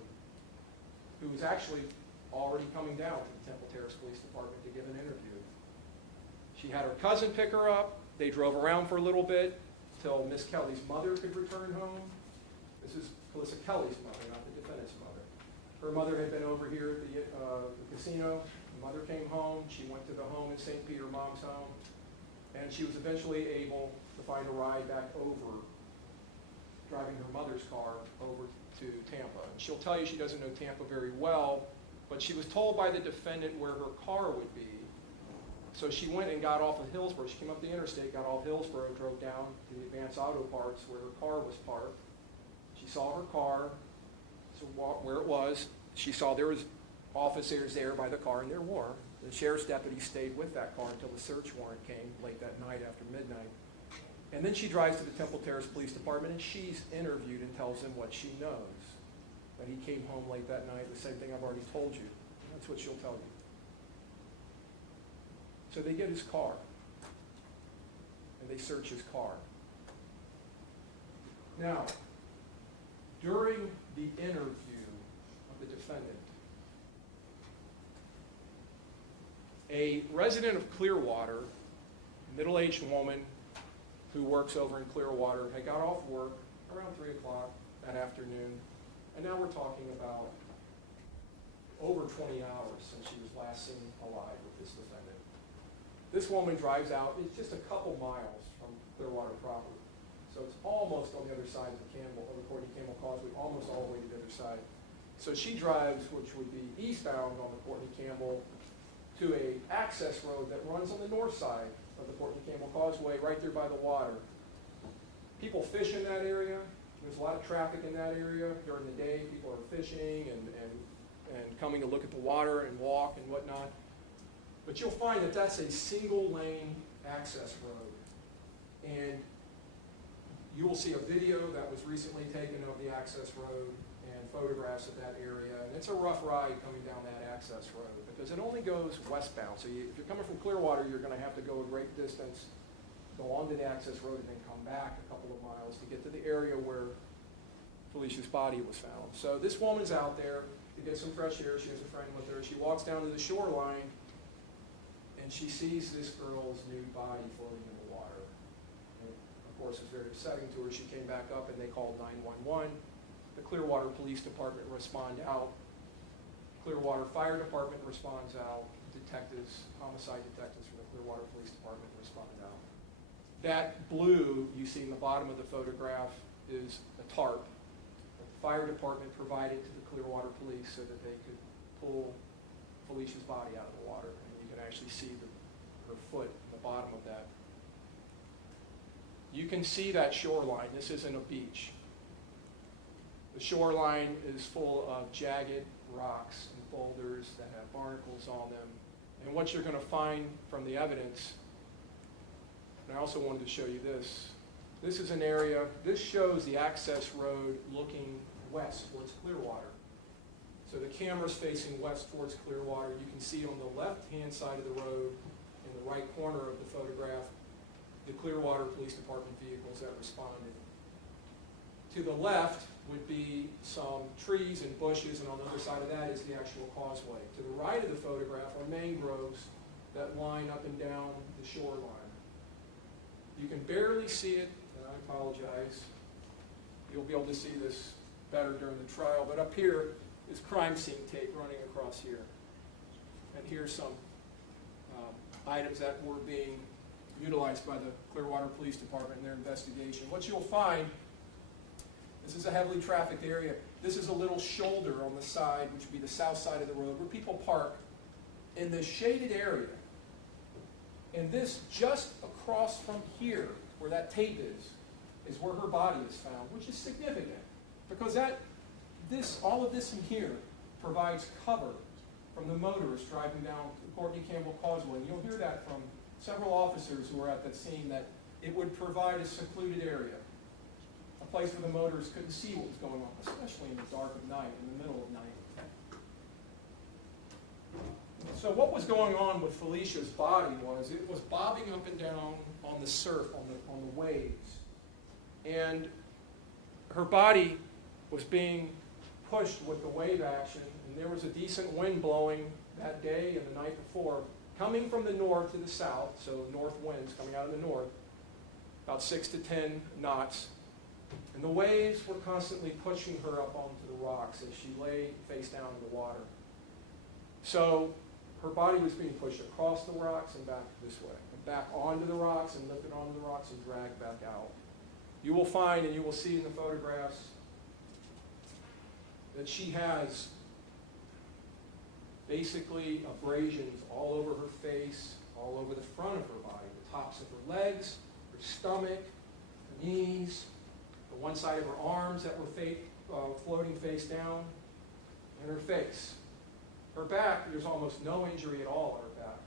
who is actually already coming down to the Temple Terrace Police Department to give an interview. She had her cousin pick her up. They drove around for a little bit till Miss Kelly's mother could return home. This is Calissa Kelly's mother, not the defendant's mother. Her mother had been over here at the casino. The mother came home. She went to the home in St. Peter, mom's home, and she was eventually able to find a ride back over, driving her mother's car over to Tampa. And she'll tell you she doesn't know Tampa very well, but she was told by the defendant where her car would be. So she went and got off of Hillsborough. She came up the interstate, got off Hillsborough, drove down to the Advanced Auto Parts where her car was parked. She saw her car, so where it was. She saw there was officers there by the car, and there were. The sheriff's deputy stayed with that car until the search warrant came late that night after midnight. And then she drives to the Temple Terrace Police Department, and she's interviewed and tells them what she knows. That he came home late that night, the same thing I've already told you. That's what she'll tell you. So they get his car, and they search his car. Now, during the interview of the defendant, a resident of Clearwater, a middle-aged woman who works over in Clearwater, had got off work around 3 o'clock that afternoon, and now we're talking about over 20 hours since she was last seen alive with this defendant. This woman drives out, it's just a couple miles from Clearwater proper. So it's almost on the other side of the Courtney Campbell Causeway, almost all the way to the other side. So she drives, which would be eastbound on the Courtney Campbell, to a access road that runs on the north side of the Courtney Campbell Causeway, right there by the water. People fish in that area. There's a lot of traffic in that area during the day. People are fishing and coming to look at the water and walk and whatnot. But you'll find that that's a single lane access road. And you will see a video that was recently taken of the access road and photographs of that area. And it's a rough ride coming down that access road because it only goes westbound. So if you're coming from Clearwater, you're going to have to go a great distance, go onto the access road, and then come back a couple of miles to get to the area where Felicia's body was found. So this woman's out there to get some fresh air. She has a friend with her. She walks down to the shoreline, and she sees this girl's nude body floating in the water. And of course, it's very upsetting to her. She came back up, and they called 911. The Clearwater Police Department respond out. Clearwater Fire Department responds out. Detectives, homicide detectives from the Clearwater Police Department respond out. That blue you see in the bottom of the photograph is a tarp. The fire department provided to the Clearwater Police so that they could pull Felicia's body out of the water. And you can actually see her foot at the bottom of that. You can see that shoreline. This isn't a beach. The shoreline is full of jagged rocks and boulders that have barnacles on them. And what you're going to find from the evidence, and I also wanted to show you this. This is an area, this shows the access road looking west towards Clearwater. So the camera's facing west towards Clearwater. You can see on the left-hand side of the road, in the right corner of the photograph, the Clearwater Police Department vehicles that responded. To the left would be some trees and bushes, and on the other side of that is the actual causeway. To the right of the photograph are mangroves that line up and down the shoreline. You can barely see it, and I apologize. You'll be able to see this better during the trial, but up here is crime scene tape running across here. And here's some items that were being utilized by the Clearwater Police Department in their investigation. What you'll find, this is a heavily trafficked area. This is a little shoulder on the side, which would be the south side of the road, where people park in this shaded area. And this just across from here, where that tape is where her body is found, which is significant because all of this in here provides cover from the motorists driving down the Courtney Campbell Causeway. And you'll hear that from several officers who were at that scene, that it would provide a secluded area, a place where the motorists couldn't see what was going on, especially in the dark of night, in the middle of night. So what was going on with Felicia's body was it was bobbing up and down on the surf, on the waves. And her body was being pushed with the wave action, and there was a decent wind blowing that day and the night before, coming from the north to the south, so north winds coming out of the north, about 6 to 10 knots. And the waves were constantly pushing her up onto the rocks as she lay face down in the water. So her body was being pushed across the rocks and back this way, and back onto the rocks and lifted onto the rocks and dragged back out. You will find, and you will see in the photographs, that she has basically abrasions all over her face, all over the front of her body, the tops of her legs, her stomach, her knees, the one side of her arms that were floating face down, and her face. Her back, there's almost no injury at all in her back.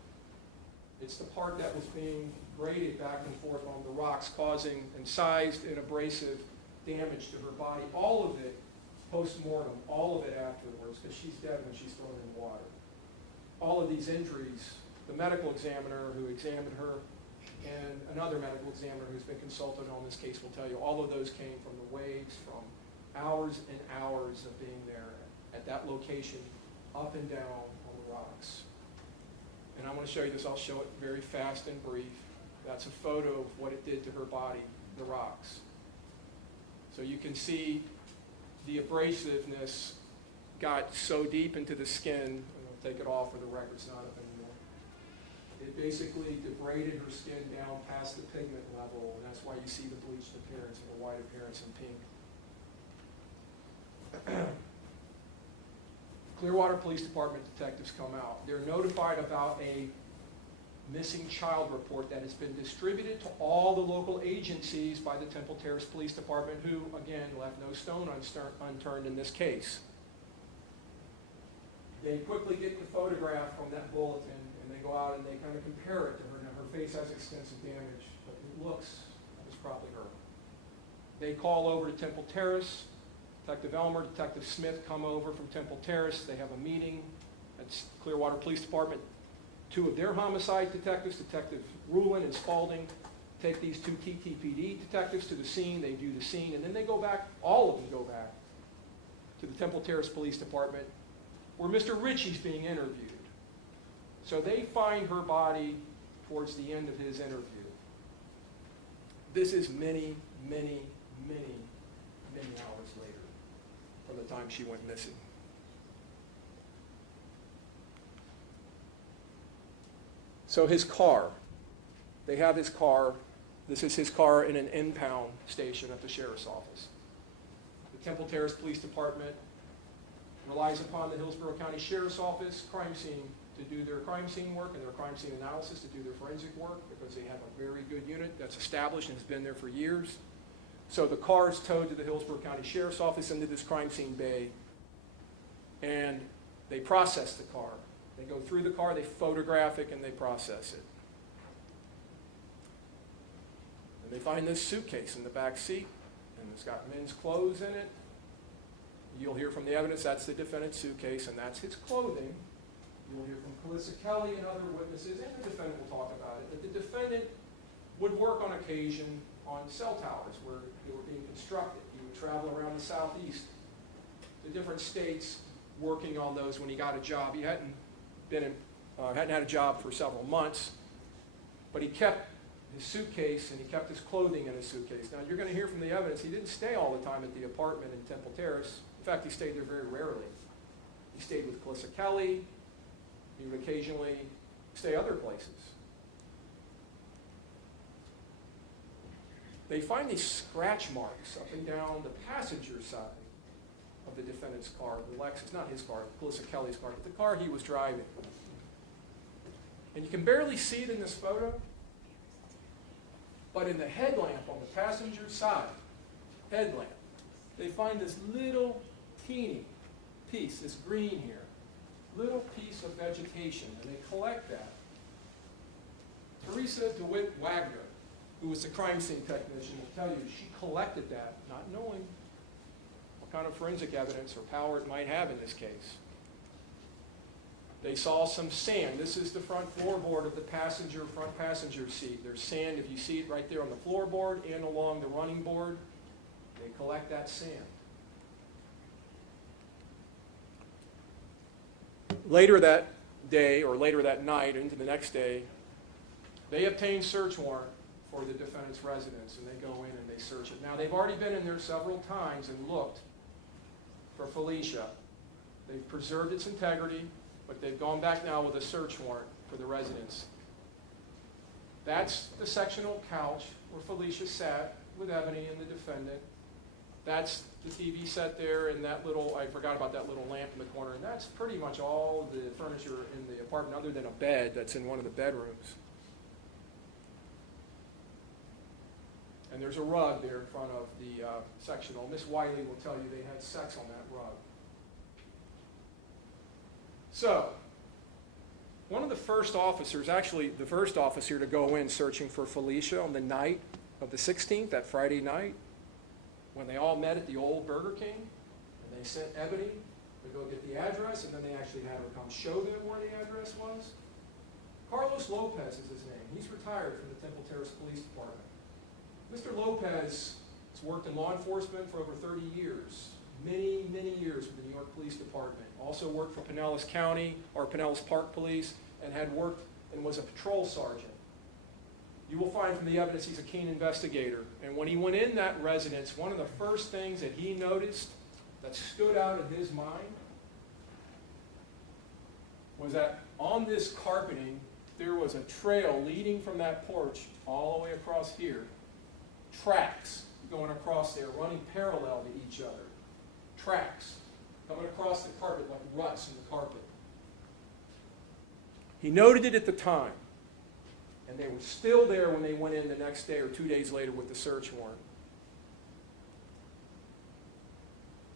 It's the part that was being graded back and forth on the rocks, causing incised and abrasive damage to her body. All of it post-mortem, all of it afterwards, because she's dead when she's thrown in the water. All of these injuries the medical examiner who examined her, and another medical examiner who's been consulted on this case will tell you all of those came from the waves, from hours and hours of being there at that location, up and down on the rocks. And I want to show you this. I'll show it very fast and brief. That's a photo of what it did to her body, the rocks. So you can see the abrasiveness got so deep into the skin. I'll take it off for the record, it's not up anymore. It basically degraded her skin down past the pigment level, and that's why you see the bleached appearance and the white appearance in pink. Clearwater Police Department detectives come out. They're notified about a missing child report that has been distributed to all the local agencies by the Temple Terrace Police Department, who, again, left no stone unturned in this case. They quickly get the photograph from that bulletin, and they go out and they kind of compare it to her. Now, her face has extensive damage, but it looks like it's probably her. They call over to Temple Terrace. Detective Elmer, Detective Smith come over from Temple Terrace. They have a meeting at Clearwater Police Department. Two of their homicide detectives, Detective Rulin and Spaulding, take these two TTPD detectives to the scene. They do the scene, and then they go back, all of them go back, to the Temple Terrace Police Department, where Mr. Ritchie's being interviewed. So they find her body towards the end of his interview. This is many, many, many, many hours later from the time she went missing. So his car, they have his car. This is his car in an impound station at the sheriff's office. The Temple Terrace Police Department relies upon the Hillsborough County Sheriff's Office crime scene to do their crime scene work and their crime scene analysis, to do their forensic work, because they have a very good unit that's established and has been there for years. So the car is towed to the Hillsborough County Sheriff's Office into this crime scene bay, and they process the car. They go through the car, they photograph it, and they process it. And they find this suitcase in the back seat, and it's got men's clothes in it. You'll hear from the evidence that's the defendant's suitcase, and that's his clothing. You'll hear from Calissa Kelly and other witnesses, and the defendant will talk about it, that the defendant would work on occasion on cell towers where they were being constructed. He would travel around the southeast to different states working on those when he got a job. He hadn't had a job for several months, but he kept his suitcase and he kept his clothing in his suitcase. Now, you're going to hear from the evidence, he didn't stay all the time at the apartment in Temple Terrace. In fact, he stayed there very rarely. He stayed with Calissa Kelly. He would occasionally stay other places. They find these scratch marks up and down the passenger side of the defendant's car, the Lexus, not his car, Calissa Kelly's car, but the car he was driving. And you can barely see it in this photo, but in the headlamp on the passenger side, headlamp, they find this little teeny piece, this green here, little piece of vegetation, and they collect that. Teresa DeWitt Wagner, who was the crime scene technician, will tell you she collected that, not knowing what kind of forensic evidence or power it might have in this case. They saw some sand. This is the front floorboard of the front passenger seat. There's sand, if you see it right there on the floorboard and along the running board. They collect that sand. Later that day, or later that night, into the next day, they obtain search warrant for the defendant's residence, and they go in and they search it. Now, they've already been in there several times and looked for Felicia. They've preserved its integrity, but they've gone back now with a search warrant for the residence. That's the sectional couch where Felicia sat with Ebony and the defendant. That's the TV set there, and that little, I forgot about that little lamp in the corner, and that's pretty much all the furniture in the apartment other than a bed that's in one of the bedrooms. And there's a rug there in front of the sectional. Miss Wiley will tell you they had sex on that rug. So, one of the first officers, actually the first officer to go in searching for Felicia on the night of the 16th, that Friday night, when they all met at the old Burger King, and they sent Ebony to go get the address, and then they actually had her come show them where the address was. Carlos Lopez is his name. He's retired from the Temple Terrace Police Department. Mr. Lopez has worked in law enforcement for over 30 years. Many, many years with the New York Police Department. Also worked for Pinellas County, or Pinellas Park Police, and had worked and was a patrol sergeant. You will find from the evidence he's a keen investigator. And when he went in that residence, one of the first things that he noticed that stood out in his mind was that on this carpeting, there was a trail leading from that porch all the way across here. Tracks going across there, running parallel to each other. Tracks coming across the carpet like ruts in the carpet. He noted it at the time, and they were still there when they went in the next day or 2 days later with the search warrant.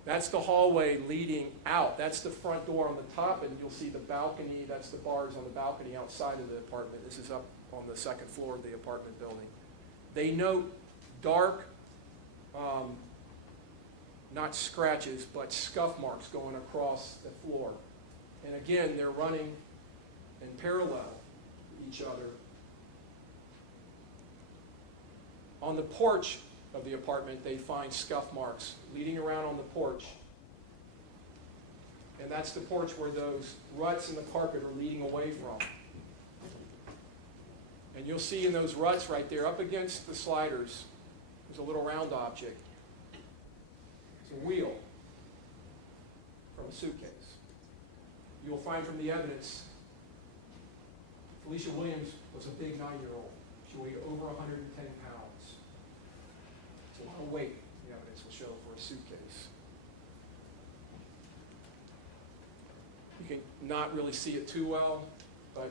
That's the hallway leading out. That's the front door on the top, and you'll see the balcony. That's the bars on the balcony outside of the apartment. This is up on the second floor of the apartment building. They note dark, not scratches, but scuff marks going across the floor. And again, they're running in parallel to each other. On the porch of the apartment, they find scuff marks leading around on the porch. And that's the porch where those ruts in the carpet are leading away from. And you'll see in those ruts right there, up against the sliders, there's a little round object. It's a wheel from a suitcase. You'll find from the evidence, Felicia Williams was a big 9-year-old. She weighed over 110 pounds. It's a lot of weight, the evidence will show, for a suitcase. You can not really see it too well, but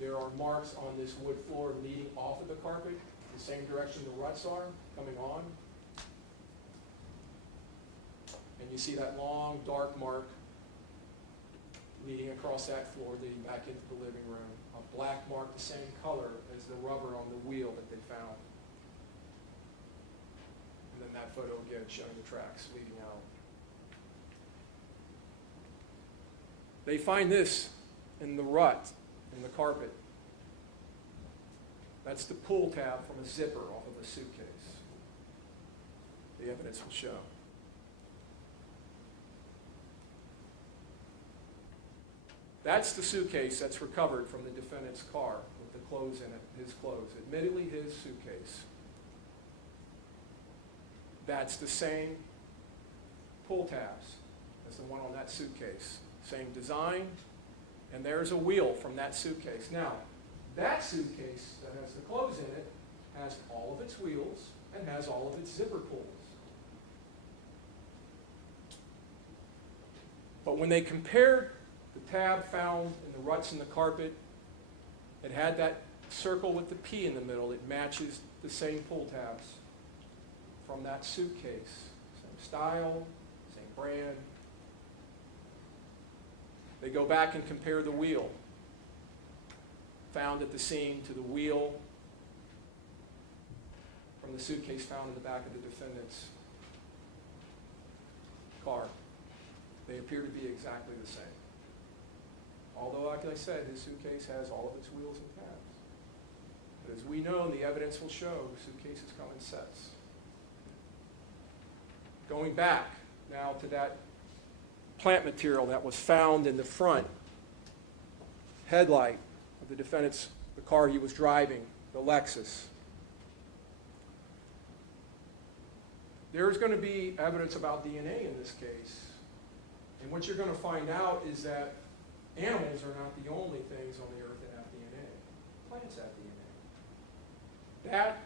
there are marks on this wood floor leading off of the carpet, the same direction the ruts are, coming on. And you see that long, dark mark leading across that floor, leading back into the living room. A black mark, the same color as the rubber on the wheel that they found. And then that photo again showing the tracks leading out. They find this in the rut in the carpet. That's the pull tab from a zipper off of a suitcase. The evidence will show. That's the suitcase that's recovered from the defendant's car with the clothes in it, his clothes. Admittedly, his suitcase. That's the same pull tabs as the one on that suitcase. Same design, and there's a wheel from that suitcase. Now, that suitcase that has the clothes in it has all of its wheels and has all of its zipper pulls. But when they compared the tab found in the ruts in the carpet, it had that circle with the P in the middle. It matches the same pull tabs from that suitcase. Same style, same brand. They go back and compare the wheel found at the scene to the wheel from the suitcase found in the back of the defendant's car. They appear to be exactly the same. Although, like I said, his suitcase has all of its wheels and tabs. But as we know, the evidence will show, suitcases come in sets. Going back now to that plant material that was found in the front headlight of the defendant's, the car he was driving, the Lexus. There's going to be evidence about DNA in this case. And what you're going to find out is that animals are not the only things on the earth that have DNA. Plants have DNA. That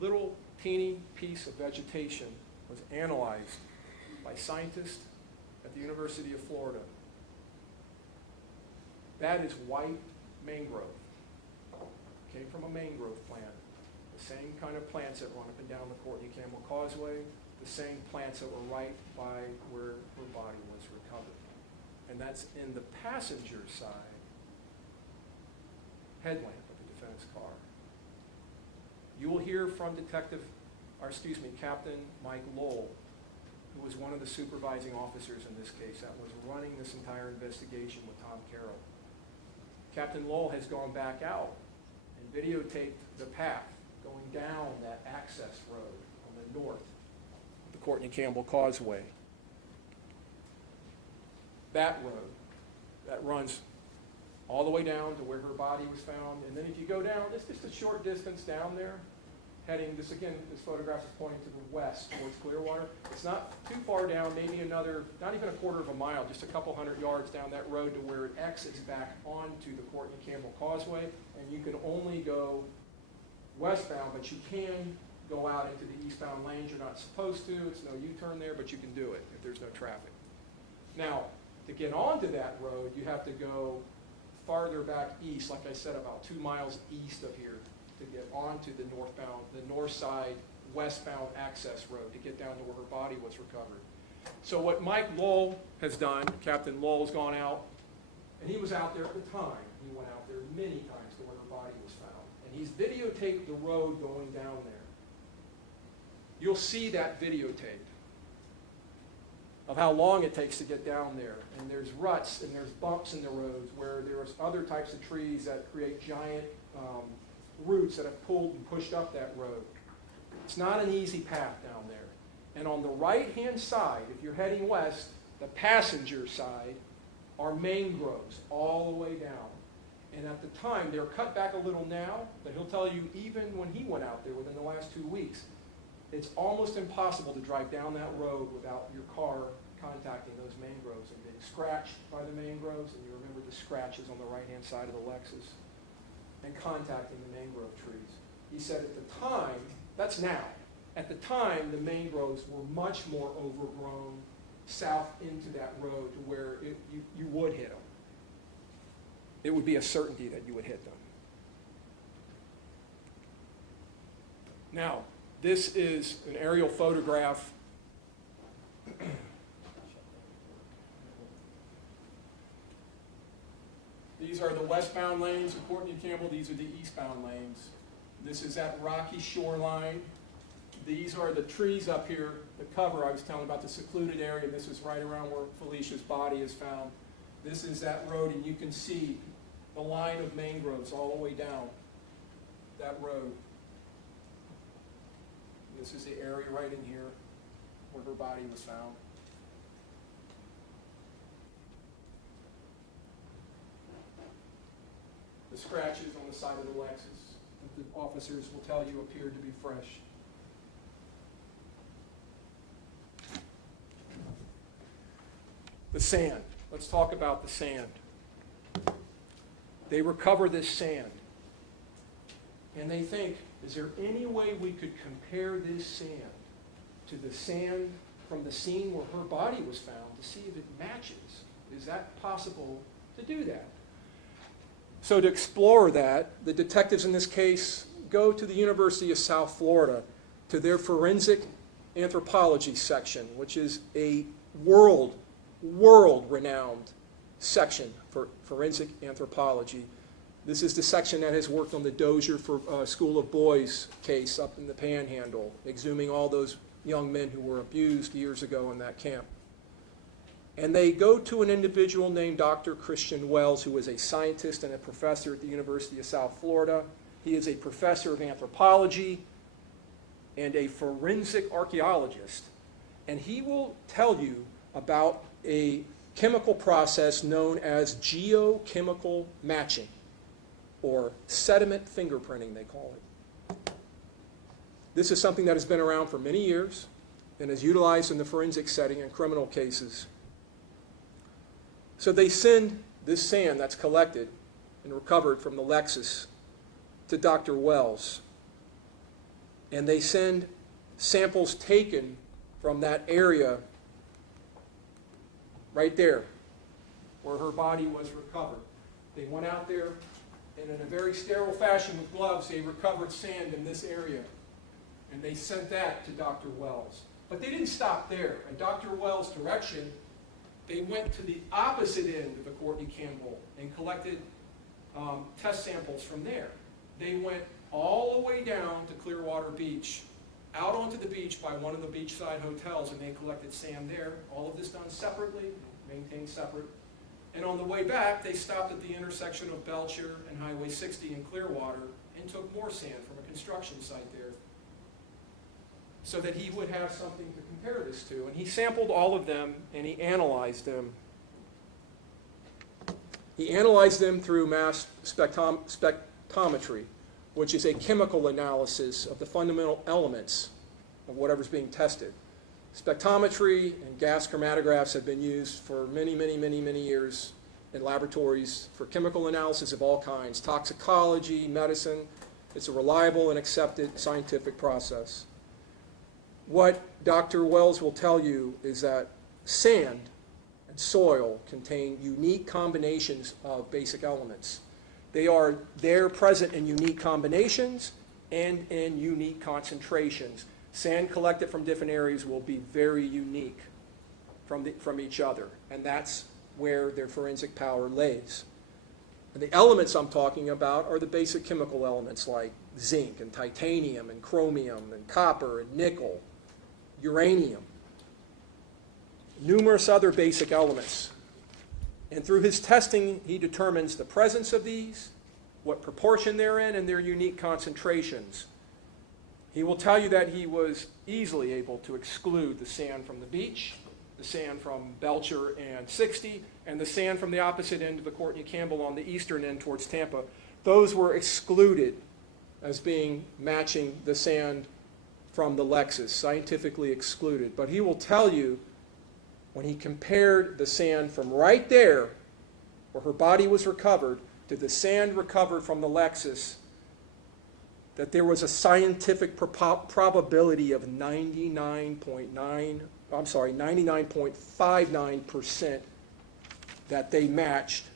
little teeny piece of vegetation was analyzed by scientists at the University of Florida. That is white mangrove. Came from a mangrove plant. The same kind of plants that run up and down the Courtney Campbell Causeway, the same plants that were right by where her body was recovered. And that's in the passenger side headlamp of the defendant's car. You will hear from Captain Mike Lowell, who was one of the supervising officers in this case that was running this entire investigation with Tom Carroll. Captain Lowell has gone back out and videotaped the path going down that access road on the north of the Courtney Campbell Causeway. That road, that runs all the way down to where her body was found. And then if you go down, it's just a short distance down there, heading, this again, this photograph is pointing to the west towards Clearwater. It's not too far down, maybe another, not even a quarter of a mile, just a couple hundred yards down that road to where it exits back onto the Courtney Campbell Causeway. And you can only go westbound, but you can go out into the eastbound lanes. You're not supposed to. It's no U-turn there, but you can do it if there's no traffic. Now, to get onto that road, you have to go farther back east, like I said, about 2 miles east of here to get onto the northbound, the north side, westbound access road to get down to where her body was recovered. So what Mike Lowell has done, Captain Lowell's gone out, and he was out there at the time. He went out there many times to where her body was found. And he's videotaped the road going down there. You'll see that videotape of how long it takes to get down there. And there's ruts and there's bumps in the roads where there's other types of trees that create giant roots that have pulled and pushed up that road. It's not an easy path down there. And on the right-hand side, if you're heading west, the passenger side are mangroves all the way down. And at the time, they're cut back a little now, but he'll tell you even when he went out there within the last 2 weeks, it's almost impossible to drive down that road without your car contacting those mangroves and being scratched by the mangroves, and you remember the scratches on the right-hand side of the Lexus, and contacting the mangrove trees. He said at the time, that's now, at the time the mangroves were much more overgrown south into that road to where you would hit them. It would be a certainty that you would hit them. Now, this is an aerial photograph. These are the westbound lanes of Courtney Campbell. These are the eastbound lanes. This is that rocky shoreline. These are the trees up here, the cover. I was telling about the secluded area. This is right around where Felicia's body is found. This is that road, and you can see the line of mangroves all the way down that road. This is the area right in here where her body was found. The scratches on the side of the Lexus that the officers will tell you appeared to be fresh. The sand. Let's talk about the sand. They recover this sand, and they think, is there any way we could compare this sand to the sand from the scene where her body was found to see if it matches? Is that possible to do that? So to explore that, the detectives in this case go to the University of South Florida to their forensic anthropology section, which is a world-renowned section for forensic anthropology. This is the section that has worked on the Dozier School of Boys case up in the Panhandle, exhuming all those young men who were abused years ago in that camp. And they go to an individual named Dr. Christian Wells, who is a scientist and a professor at the University of South Florida. He is a professor of anthropology and a forensic archaeologist. And he will tell you about a chemical process known as geochemical matching, or sediment fingerprinting, they call it. This is something that has been around for many years and is utilized in the forensic setting in criminal cases. So they send this sand that's collected and recovered from the Lexus to Dr. Wells, and they send samples taken from that area right there where her body was recovered. They went out there, and in a very sterile fashion with gloves, they recovered sand in this area. And they sent that to Dr. Wells. But they didn't stop there. At Dr. Wells' direction, they went to the opposite end of the Courtney Campbell and collected test samples from there. They went all the way down to Clearwater Beach, out onto the beach by one of the beachside hotels, and they collected sand there. All of this done separately, maintained separate. And on the way back, they stopped at the intersection of Belcher and Highway 60 in Clearwater and took more sand from a construction site there so that he would have something to compare this to. And he sampled all of them and he analyzed them. He analyzed them through mass spectrometry, which is a chemical analysis of the fundamental elements of whatever's being tested. Spectrometry and gas chromatographs have been used for many, many, many, many years in laboratories for chemical analysis of all kinds, toxicology, medicine. It's a reliable and accepted scientific process. What Dr. Wells will tell you is that sand and soil contain unique combinations of basic elements. They're present in unique combinations and in unique concentrations. Sand collected from different areas will be very unique from each other, and that's where their forensic power lays. And the elements I'm talking about are the basic chemical elements like zinc and titanium and chromium and copper and nickel, uranium, numerous other basic elements. And through his testing, he determines the presence of these, what proportion they're in, and their unique concentrations. He will tell you that he was easily able to exclude the sand from the beach, the sand from Belcher and 60, and the sand from the opposite end of the Courtney Campbell on the eastern end towards Tampa. Those were excluded as being matching the sand from the Lexus, scientifically excluded. But he will tell you when he compared the sand from right there, where her body was recovered, to the sand recovered from the Lexus, that there was a scientific probability of 99.59% that they matched.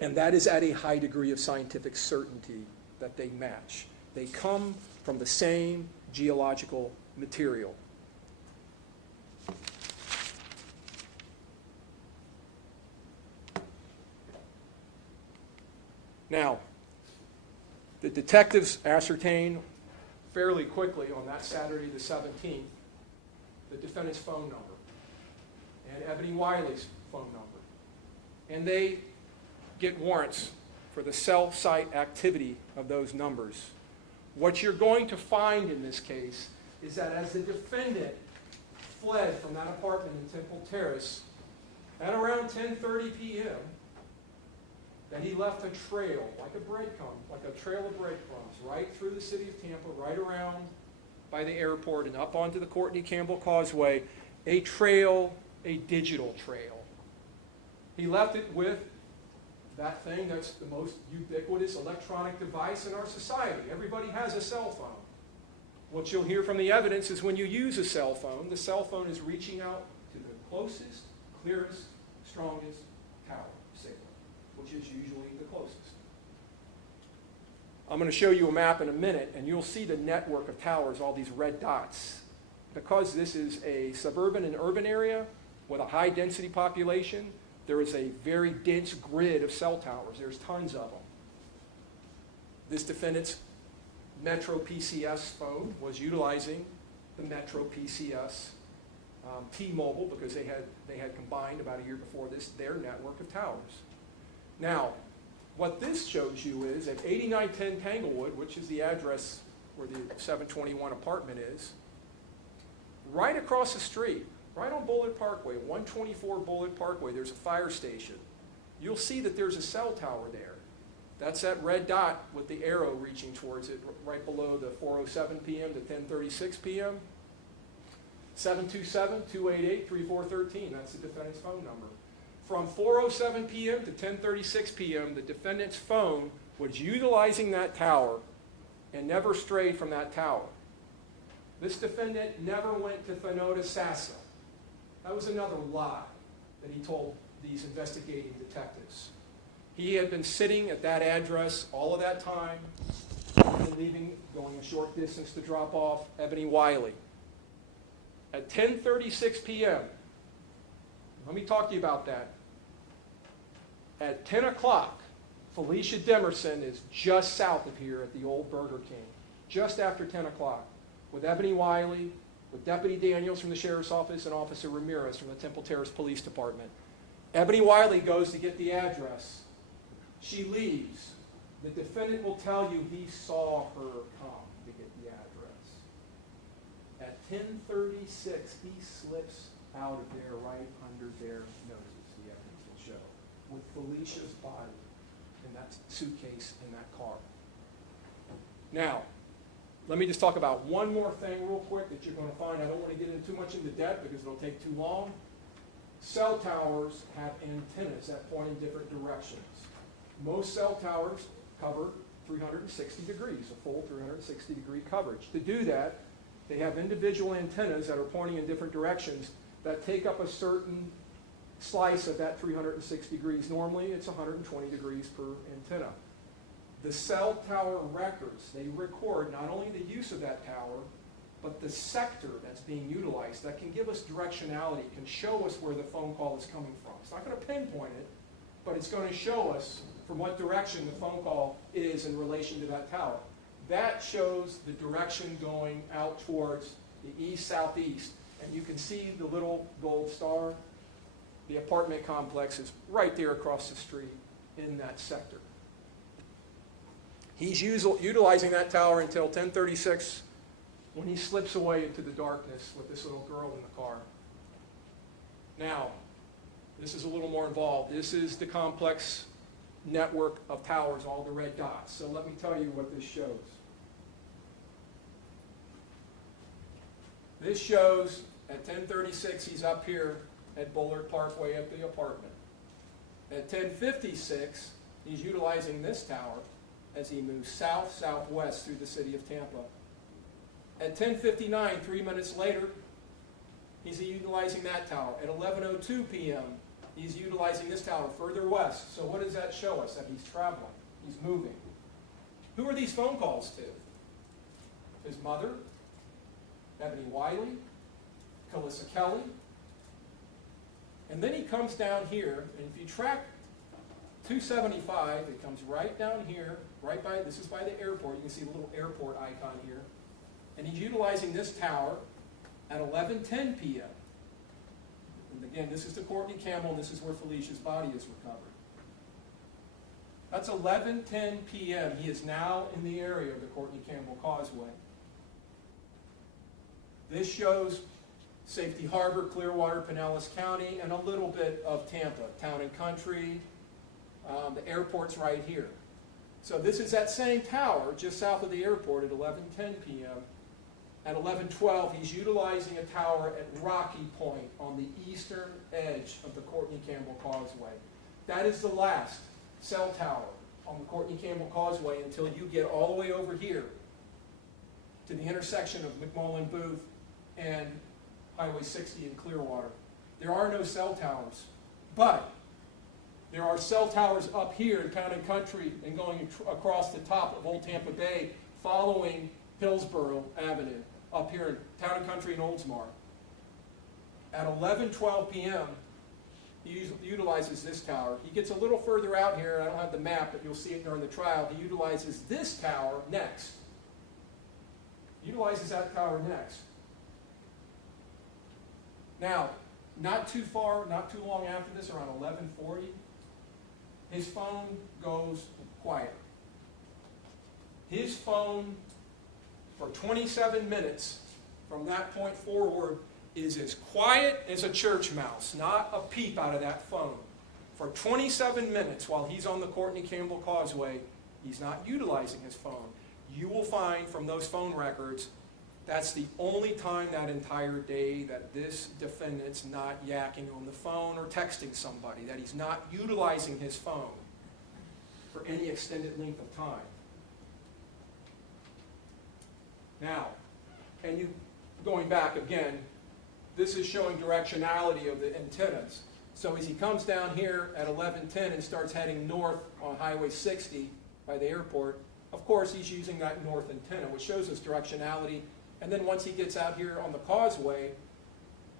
And that is at a high degree of scientific certainty that they match. They come from the same geological material. Now, the detectives ascertain fairly quickly on that Saturday the 17th the defendant's phone number and Ebony Wiley's phone number. And they get warrants for the cell site activity of those numbers. What you're going to find in this case is that as the defendant fled from that apartment in Temple Terrace at around 10:30 p.m., that he left a trail, like a breadcrumb, like a trail of breadcrumbs, right through the city of Tampa, right around by the airport and up onto the Courtney Campbell Causeway, a trail, a digital trail. He left it with that thing that's the most ubiquitous electronic device in our society. Everybody has a cell phone. What you'll hear from the evidence is when you use a cell phone, the cell phone is reaching out to the closest, clearest, strongest tower signal, which is usually the closest. I'm going to show you a map in a minute, and you'll see the network of towers, all these red dots. Because this is a suburban and urban area with a high density population, there is a very dense grid of cell towers. There's tons of them. This defendant's Metro PCS phone was utilizing the Metro PCS T-Mobile because they had combined about a year before this their network of towers. Now, what this shows you is at 8910 Tanglewood, which is the address where the 721 apartment is, right across the street, right on Bullard Parkway, 124 Bullard Parkway, there's a fire station. You'll see that there's a cell tower there. That's that red dot with the arrow reaching towards it right below the 4:07 p.m. to 10:36 p.m. 727-288-3413, that's the defendant's phone number. From 4:07 p.m. to 10:36 p.m., the defendant's phone was utilizing that tower and never strayed from that tower. This defendant never went to Thanota Sassa. That was another lie that he told these investigating detectives. He had been sitting at that address all of that time, and leaving, going a short distance to drop off Ebony Wiley. At 10:36 p.m., let me talk to you about that. At 10 o'clock, Felicia Demerson is just south of here at the old Burger King, just after 10 o'clock, with Ebony Wiley, with Deputy Daniels from the Sheriff's Office, and Officer Ramirez from the Temple Terrace Police Department. Ebony Wiley goes to get the address. She leaves. The defendant will tell you he saw her come to get the address. At 10:36, he slips out of there right under their noses, the evidence will show, with Felicia's body in that suitcase in that car. Now, let me just talk about one more thing real quick that you're going to find. I don't want to get into too much into depth because it'll take too long. Cell towers have antennas that point in different directions. Most cell towers cover 360 degrees, a full 360-degree coverage. To do that, they have individual antennas that are pointing in different directions that take up a certain slice of that 360 degrees. Normally, it's 120 degrees per antenna. The cell tower records, they record not only the use of that tower, but the sector that's being utilized. That can give us directionality, can show us where the phone call is coming from. It's not going to pinpoint it, but it's going to show us from what direction the phone call is in relation to that tower. That shows the direction going out towards the east-southeast. And you can see the little gold star. The apartment complex is right there across the street in that sector. He's utilizing that tower until 10:36 when he slips away into the darkness with this little girl in the car. Now, this is a little more involved. This is the complex network of towers, all the red dots. So let me tell you what this shows. This shows at 10:36 he's up here at Bullard Parkway at the apartment. At 10:56 he's utilizing this tower as he moves south-southwest through the city of Tampa. At 10:59, 3 minutes later, he's utilizing that tower. At 11:02 p.m., he's utilizing this tower further west. So what does that show us? That he's traveling. He's moving. Who are these phone calls to? His mother, Ebony Wiley, Calissa Kelly. And then he comes down here, and if you track 275, it comes right down here, right by, this is by the airport. You can see the little airport icon here. And he's utilizing this tower at 11:10 p.m. And again, this is the Courtney Campbell, and this is where Felicia's body is recovered. That's 11:10 p.m. He is now in the area of the Courtney Campbell Causeway. This shows Safety Harbor, Clearwater, Pinellas County, and a little bit of Tampa, Town and Country. The airport's right here. So this is that same tower just south of the airport at 11:10 p.m. At 11:12, he's utilizing a tower at Rocky Point on the eastern edge of the Courtney Campbell Causeway. That is the last cell tower on the Courtney Campbell Causeway until you get all the way over here to the intersection of McMullen Booth and Highway 60 in Clearwater. There are no cell towers, but there are cell towers up here in Town and Country and going across the top of Old Tampa Bay following Hillsborough Avenue up here in Town and Country and Oldsmar. At 11:12 p.m., he utilizes this tower. He gets a little further out here. I don't have the map, but you'll see it during the trial. He utilizes this tower next. Utilizes that tower next. Now, not too far, not too long after this, around 11:40, his phone goes quiet. His phone, for 27 minutes from that point forward, is as quiet as a church mouse, not a peep out of that phone. For 27 minutes while he's on the Courtney Campbell Causeway, he's not utilizing his phone. You will find from those phone records, that's the only time that entire day that this defendant's not yakking on the phone or texting somebody, that he's not utilizing his phone for any extended length of time. Now, and you, going back again, this is showing directionality of the antennas. So as he comes down here at 11:10 and starts heading north on Highway 60 by the airport, of course he's using that north antenna, which shows us directionality. And then once he gets out here on the causeway,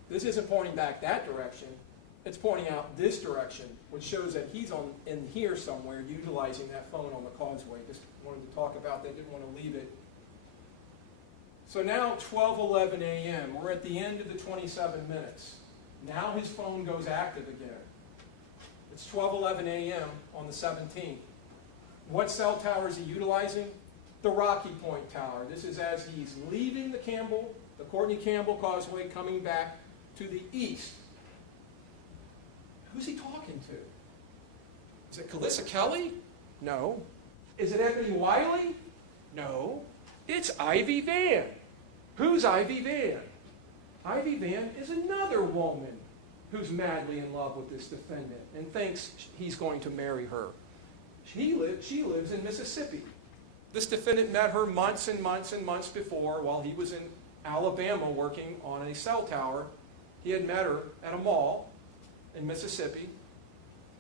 this isn't pointing back that direction. It's pointing out this direction, which shows that he's in here somewhere utilizing that phone on the causeway. Just wanted to talk about that, didn't want to leave it. So now 12:11 a.m., we're at the end of the 27 minutes. Now his phone goes active again. It's 12:11 a.m. on the 17th. What cell tower is he utilizing? The Rocky Point Tower. This is as he's leaving the Courtney Campbell Causeway, coming back to the east. Who's he talking to? Is it Calissa Kelly? No. Is it Ebony Wiley? No. It's Ivy Van. Who's Ivy Van? Ivy Van is another woman who's madly in love with this defendant and thinks he's going to marry her. She lives in Mississippi. This defendant met her months and months and months before while he was in Alabama working on a cell tower. He had met her at a mall in Mississippi.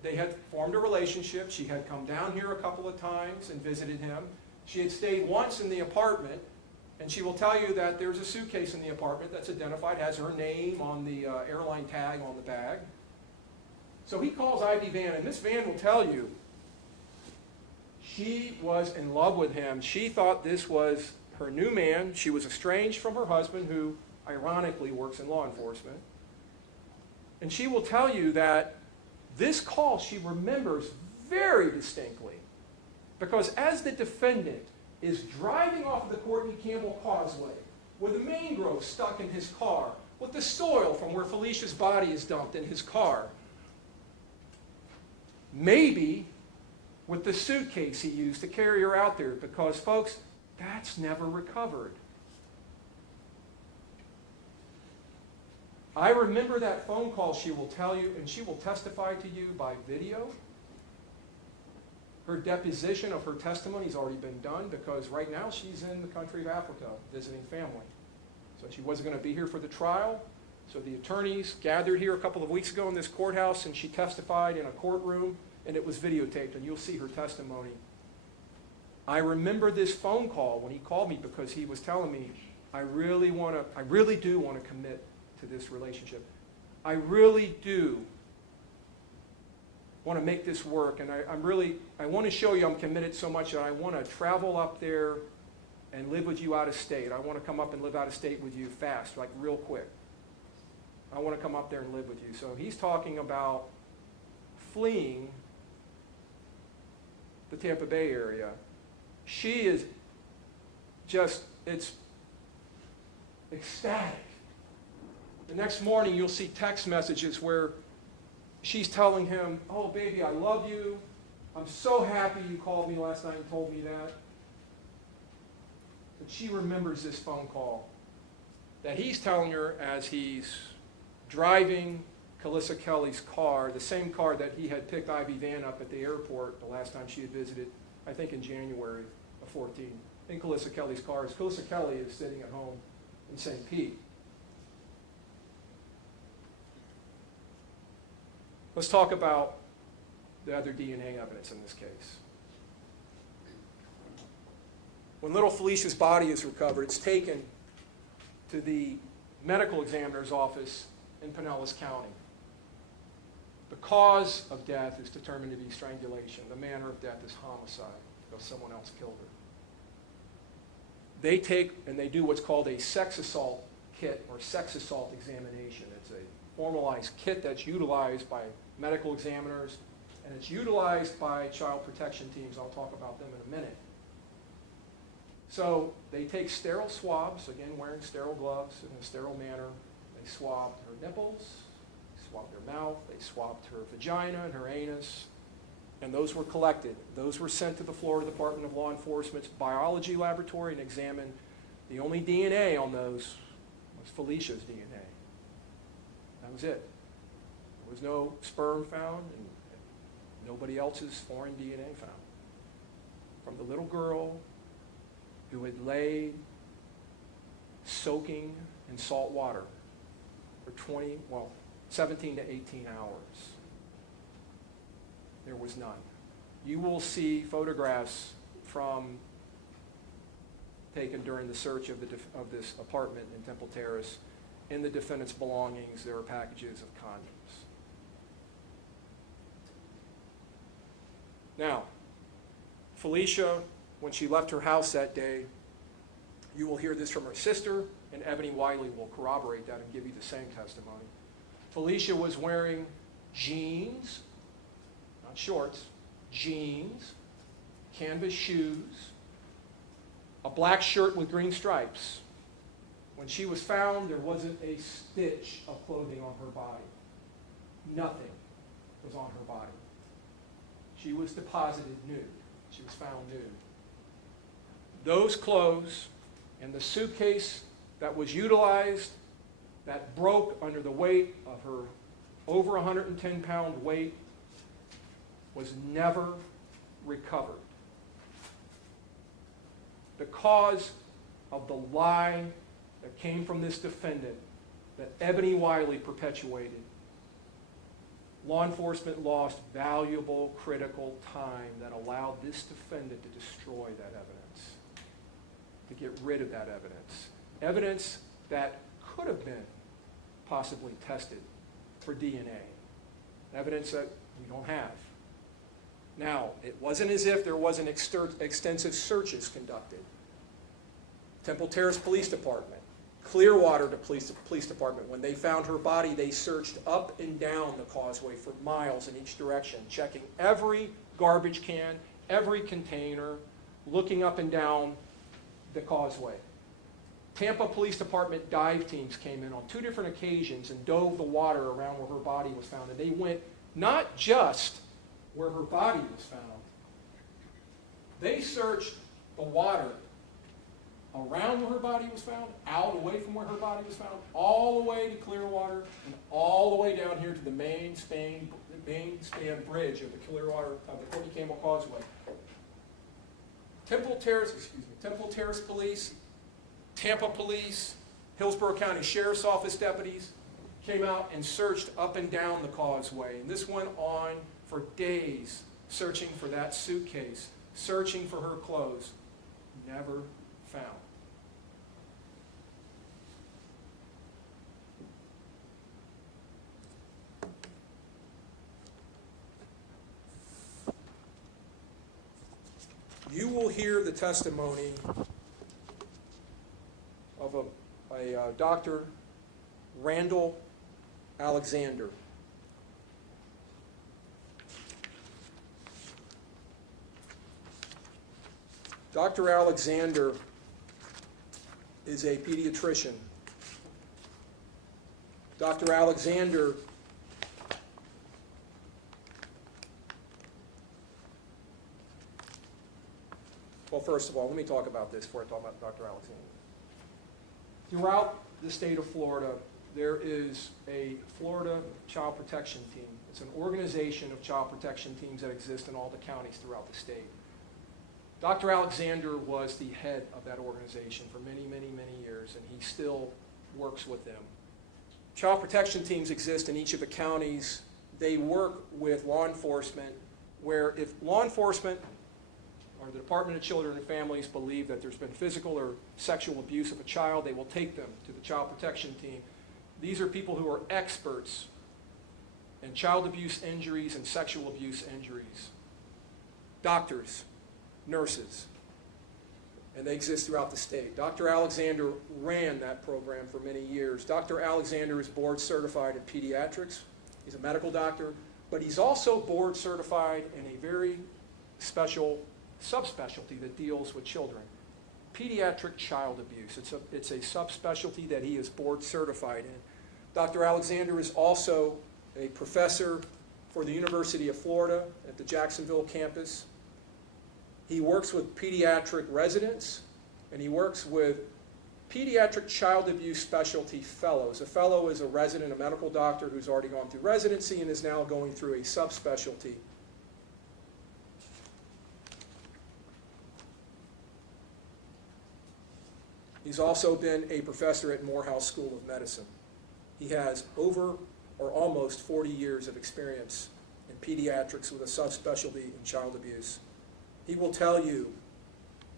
They had formed a relationship. She had come down here a couple of times and visited him. She had stayed once in the apartment, and she will tell you that there's a suitcase in the apartment that's identified, has her name on the airline tag on the bag. So he calls Ivy Van, and Miss Van will tell you she was in love with him. She thought this was her new man. She was estranged from her husband, who ironically works in law enforcement. And she will tell you that this call she remembers very distinctly, because as the defendant is driving off of the Courtney Campbell Causeway with the main growth stuck in his car, with the soil from where Felicia's body is dumped in his car, maybe with the suitcase he used to carry her out there, because, folks, that's never recovered. I remember that phone call, she will tell you, and she will testify to you by video. Her deposition of her testimony has already been done, because right now she's in the country of Africa visiting family. So she wasn't going to be here for the trial. So the attorneys gathered here a couple of weeks ago in this courthouse, and she testified in a courtroom, and it was videotaped, and you'll see her testimony. I remember this phone call when he called me, because he was telling me, I really do want to commit to this relationship. I really do want to make this work, and I want to show you I'm committed so much that I want to travel up there and live with you out of state. I want to come up and live out of state with you fast, like real quick. I want to come up there and live with you. So he's talking about fleeing the Tampa Bay area. She is just, it's ecstatic. The next morning you'll see text messages where she's telling him, oh baby, I love you. I'm so happy you called me last night and told me that. But she remembers this phone call that he's telling her as he's driving Calissa Kelly's car, the same car that he had picked Ivy Van up at the airport the last time she had visited, I think in January of 14, in Calissa Kelly's car. As Calissa Kelly is sitting at home in St. Pete. Let's talk about the other DNA evidence in this case. When little Felicia's body is recovered, it's taken to the medical examiner's office in Pinellas County. The cause of death is determined to be strangulation. The manner of death is homicide, because someone else killed her. They take and they do what's called a sex assault kit or sex assault examination. It's a formalized kit that's utilized by medical examiners, and it's utilized by child protection teams. I'll talk about them in a minute. So they take sterile swabs, again wearing sterile gloves in a sterile manner. They swabbed her nipples, they swabbed her mouth, they swabbed her vagina and her anus, and those were collected. Those were sent to the Florida Department of Law Enforcement's biology laboratory and examined. The only DNA on those was Felicia's DNA. That was it. There was no sperm found, and nobody else's foreign DNA found. From the little girl who had laid soaking in salt water for 17 to 18 hours. There was none. You will see photographs taken during the search of this apartment in Temple Terrace. In the defendant's belongings, there are packages of condoms. Now, Felicia, when she left her house that day, you will hear this from her sister, and Ebony Wiley will corroborate that and give you the same testimony. Felicia was wearing jeans, not shorts, jeans, canvas shoes, a black shirt with green stripes. When she was found, there wasn't a stitch of clothing on her body. Nothing was on her body. She was deposited nude. She was found nude. Those clothes and the suitcase that was utilized, that broke under the weight of her over 110-pound weight, was never recovered. The cause of the lie that came from this defendant that Ebony Wiley perpetuated, law enforcement lost valuable, critical time that allowed this defendant to destroy that evidence, to get rid of that evidence. Evidence that could have been possibly tested for DNA. Evidence that we don't have. Now, it wasn't as if there wasn't extensive searches conducted. Temple Terrace Police Department, Clearwater Police Department, when they found her body, they searched up and down the causeway for miles in each direction, checking every garbage can, every container, looking up and down the causeway. Tampa Police Department dive teams came in on 2 different occasions and dove the water around where her body was found. And they went not just where her body was found, they searched the water around where her body was found, out away from where her body was found, all the way to Clearwater, and all the way down here to the main span bridge of the Clearwater, of the Courtney Campbell Causeway. Temple Terrace Police, Tampa Police, Hillsborough County Sheriff's Office deputies came out and searched up and down the causeway. And this went on for days, searching for that suitcase, searching for her clothes. Never found. You will hear the testimony of a Dr. Randall Alexander. Dr. Alexander is a pediatrician. Dr. Alexander well, first of all, let me talk about this before I talk about Dr. Alexander. Throughout the state of Florida, there is a Florida Child Protection Team. It's an organization of child protection teams that exist in all the counties throughout the state. Dr. Alexander was the head of that organization for many, many, many years, and he still works with them. Child protection teams exist in each of the counties. They work with law enforcement, where if law enforcement or the Department of Children and Families believe that there's been physical or sexual abuse of a child, they will take them to the child protection team. These are people who are experts in child abuse injuries and sexual abuse injuries. Doctors, nurses, and they exist throughout the state. Dr. Alexander ran that program for many years. Dr. Alexander is board certified in pediatrics. He's a medical doctor, but he's also board certified in a very special subspecialty that deals with children. Pediatric child abuse. It's a subspecialty that he is board certified in. Dr. Alexander is also a professor for the University of Florida at the Jacksonville campus. He works with pediatric residents, and he works with pediatric child abuse specialty fellows. A fellow is a resident, a medical doctor who's already gone through residency and is now going through a subspecialty. He's also been a professor at Morehouse School of Medicine. He has over or almost 40 years of experience in pediatrics with a subspecialty in child abuse. He will tell you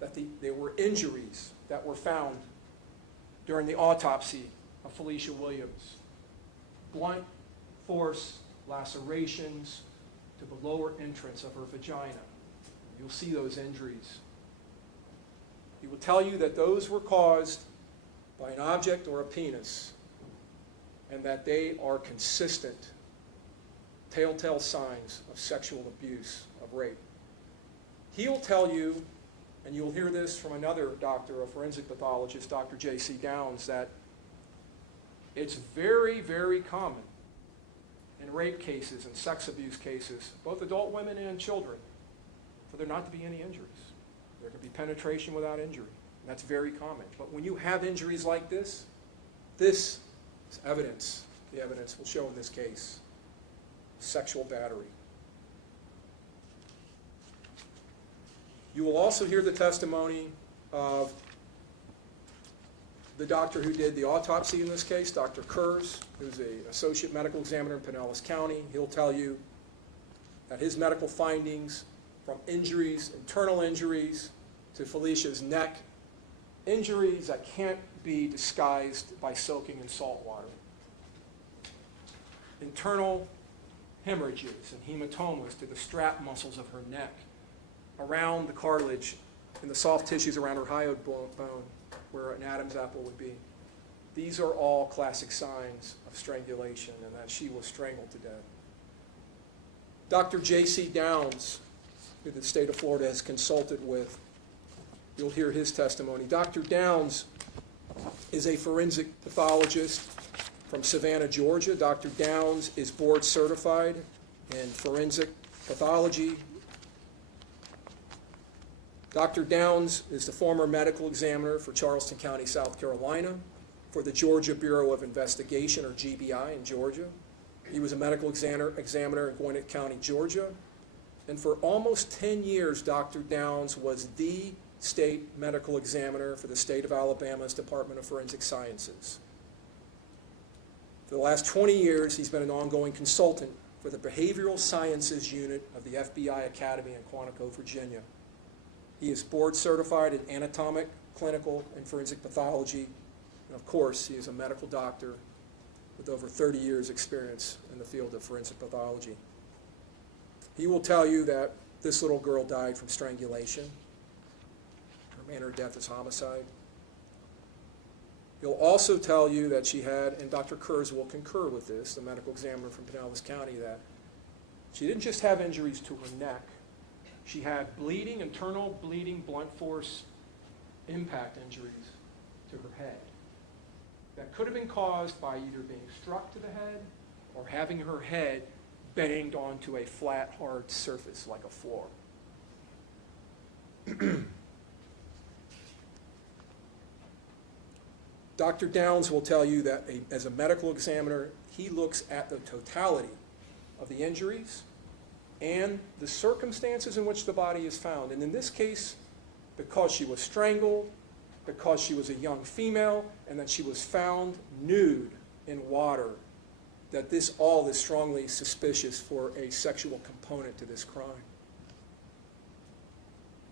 that there were injuries that were found during the autopsy of Felicia Williams. Blunt force lacerations to the lower entrance of her vagina. You'll see those injuries. He will tell you that those were caused by an object or a penis, and that they are consistent telltale signs of sexual abuse, of rape. He'll tell you, and you'll hear this from another doctor, a forensic pathologist, Dr. J.C. Downs, that it's very, very common in rape cases and sex abuse cases, both adult women and children, for there not to be any injuries. There can be penetration without injury. And that's very common. But when you have injuries like this is evidence. The evidence will show in this case sexual battery. You will also hear the testimony of the doctor who did the autopsy in this case, Dr. Kurz, who's an associate medical examiner in Pinellas County. He'll tell you that his medical findings from injuries, internal injuries, to Felicia's neck, injuries that can't be disguised by soaking in salt water. Internal hemorrhages and hematomas to the strap muscles of her neck, around the cartilage and the soft tissues around her hyoid bone, where an Adam's apple would be. These are all classic signs of strangulation and that she was strangled to death. Dr. J.C. Downs, who the state of Florida has consulted with, you'll hear his testimony. Dr. Downs is a forensic pathologist from Savannah, Georgia. Dr. Downs is board certified in forensic pathology. Dr. Downs is the former medical examiner for Charleston County, South Carolina, for the Georgia Bureau of Investigation, or GBI, in Georgia. He was a medical examiner in Gwinnett County, Georgia. And for almost 10 years, Dr. Downs was the state medical examiner for the state of Alabama's Department of Forensic Sciences. For the last 20 years, he's been an ongoing consultant for the Behavioral Sciences Unit of the FBI Academy in Quantico, Virginia. He is board certified in anatomic, clinical, and forensic pathology. And of course, he is a medical doctor with over 30 years' experience in the field of forensic pathology. He will tell you that this little girl died from strangulation. Her manner of death is homicide. He'll also tell you that she had, and Dr. Kurz will concur with this, the medical examiner from Pinellas County, that she didn't just have injuries to her neck. She had bleeding, internal bleeding, blunt force impact injuries to her head that could have been caused by either being struck to the head or having her head banged onto a flat, hard surface like a floor. Dr. Downs will tell you that as a medical examiner, he looks at the totality of the injuries and the circumstances in which the body is found. And in this case, because she was strangled, because she was a young female, and that she was found nude in water, that this all is strongly suspicious for a sexual component to this crime.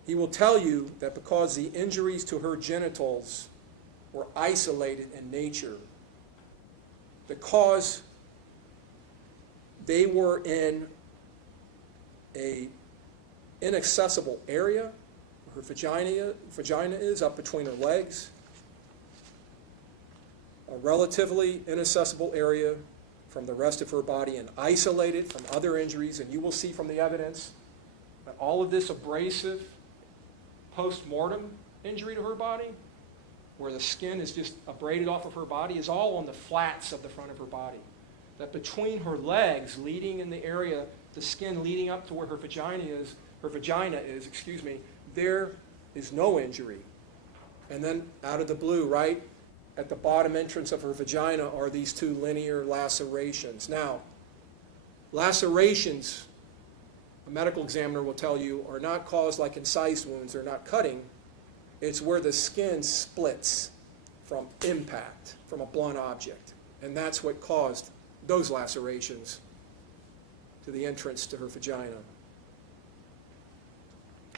He will tell you that because the injuries to her genitals were isolated in nature, because they were in an inaccessible area, her vagina is up between her legs, a relatively inaccessible area from the rest of her body and isolated from other injuries. And you will see from the evidence that all of this abrasive post-mortem injury to her body, where the skin is just abraded off of her body, is all on the flats of the front of her body. That between her legs, leading in the area, the skin leading up to where her vagina is, there is no injury. And then out of the blue, right at the bottom entrance of her vagina, are these two linear lacerations. Now, lacerations, a medical examiner will tell you, are not caused like incised wounds. They're not cutting. It's where the skin splits from impact, from a blunt object. And that's what caused those lacerations to the entrance to her vagina.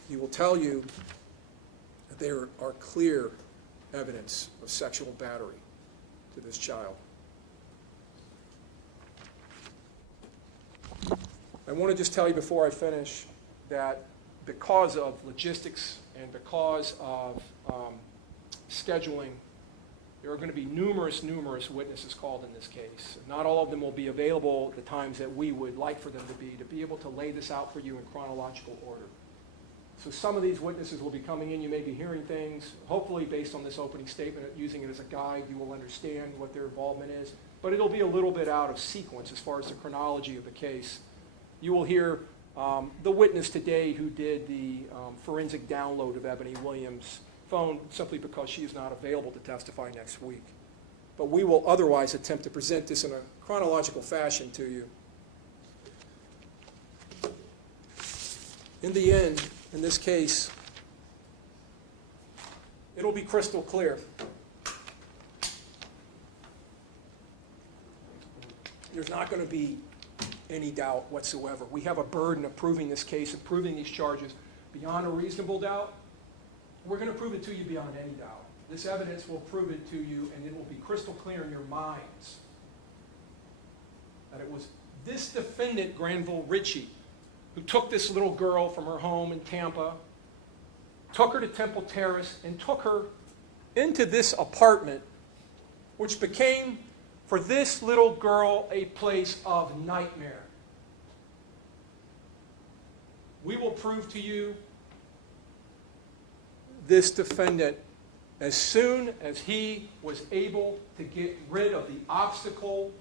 He will tell you that there are clear evidence of sexual battery to this child. I want to just tell you before I finish that because of logistics and because of scheduling, There are going to be numerous witnesses called in this case. Not all of them will be available at the times that we would like for them to be able to lay this out for you in chronological order. So some of these witnesses will be coming in. You may be hearing things, hopefully based on this opening statement, using it as a guide, you will understand what their involvement is. But it'll be a little bit out of sequence as far as the chronology of the case. You will hear the witness today who did the forensic download of Ebony Williams' phone simply because she is not available to testify next week. But we will otherwise attempt to present this in a chronological fashion to you. In the end, in this case, it'll be crystal clear. There's not going to be any doubt whatsoever. We have a burden of proving this case, of proving these charges beyond a reasonable doubt. We're going to prove it to you beyond any doubt. This evidence will prove it to you, and it will be crystal clear in your minds that it was this defendant, Granville Ritchie, who took this little girl from her home in Tampa, took her to Temple Terrace, and took her into this apartment, which became, for this little girl, a place of nightmare. We will prove to you this defendant, as soon as he was able to get rid of the obstacle,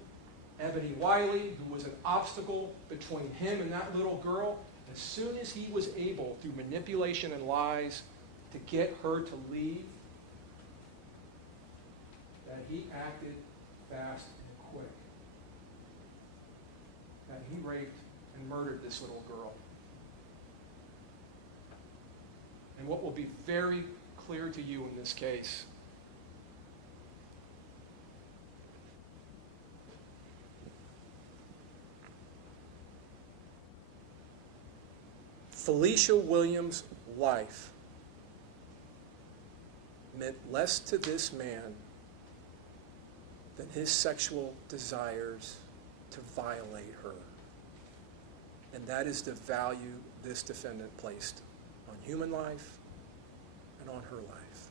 Ebony Wiley, who was an obstacle between him and that little girl, as soon as he was able, through manipulation and lies, to get her to leave, that he acted fast and quick. That he raped and murdered this little girl. And what will be very clear to you in this case Felicia Williams' life meant less to this man than his sexual desires to violate her. And that is the value this defendant placed on human life and on her life.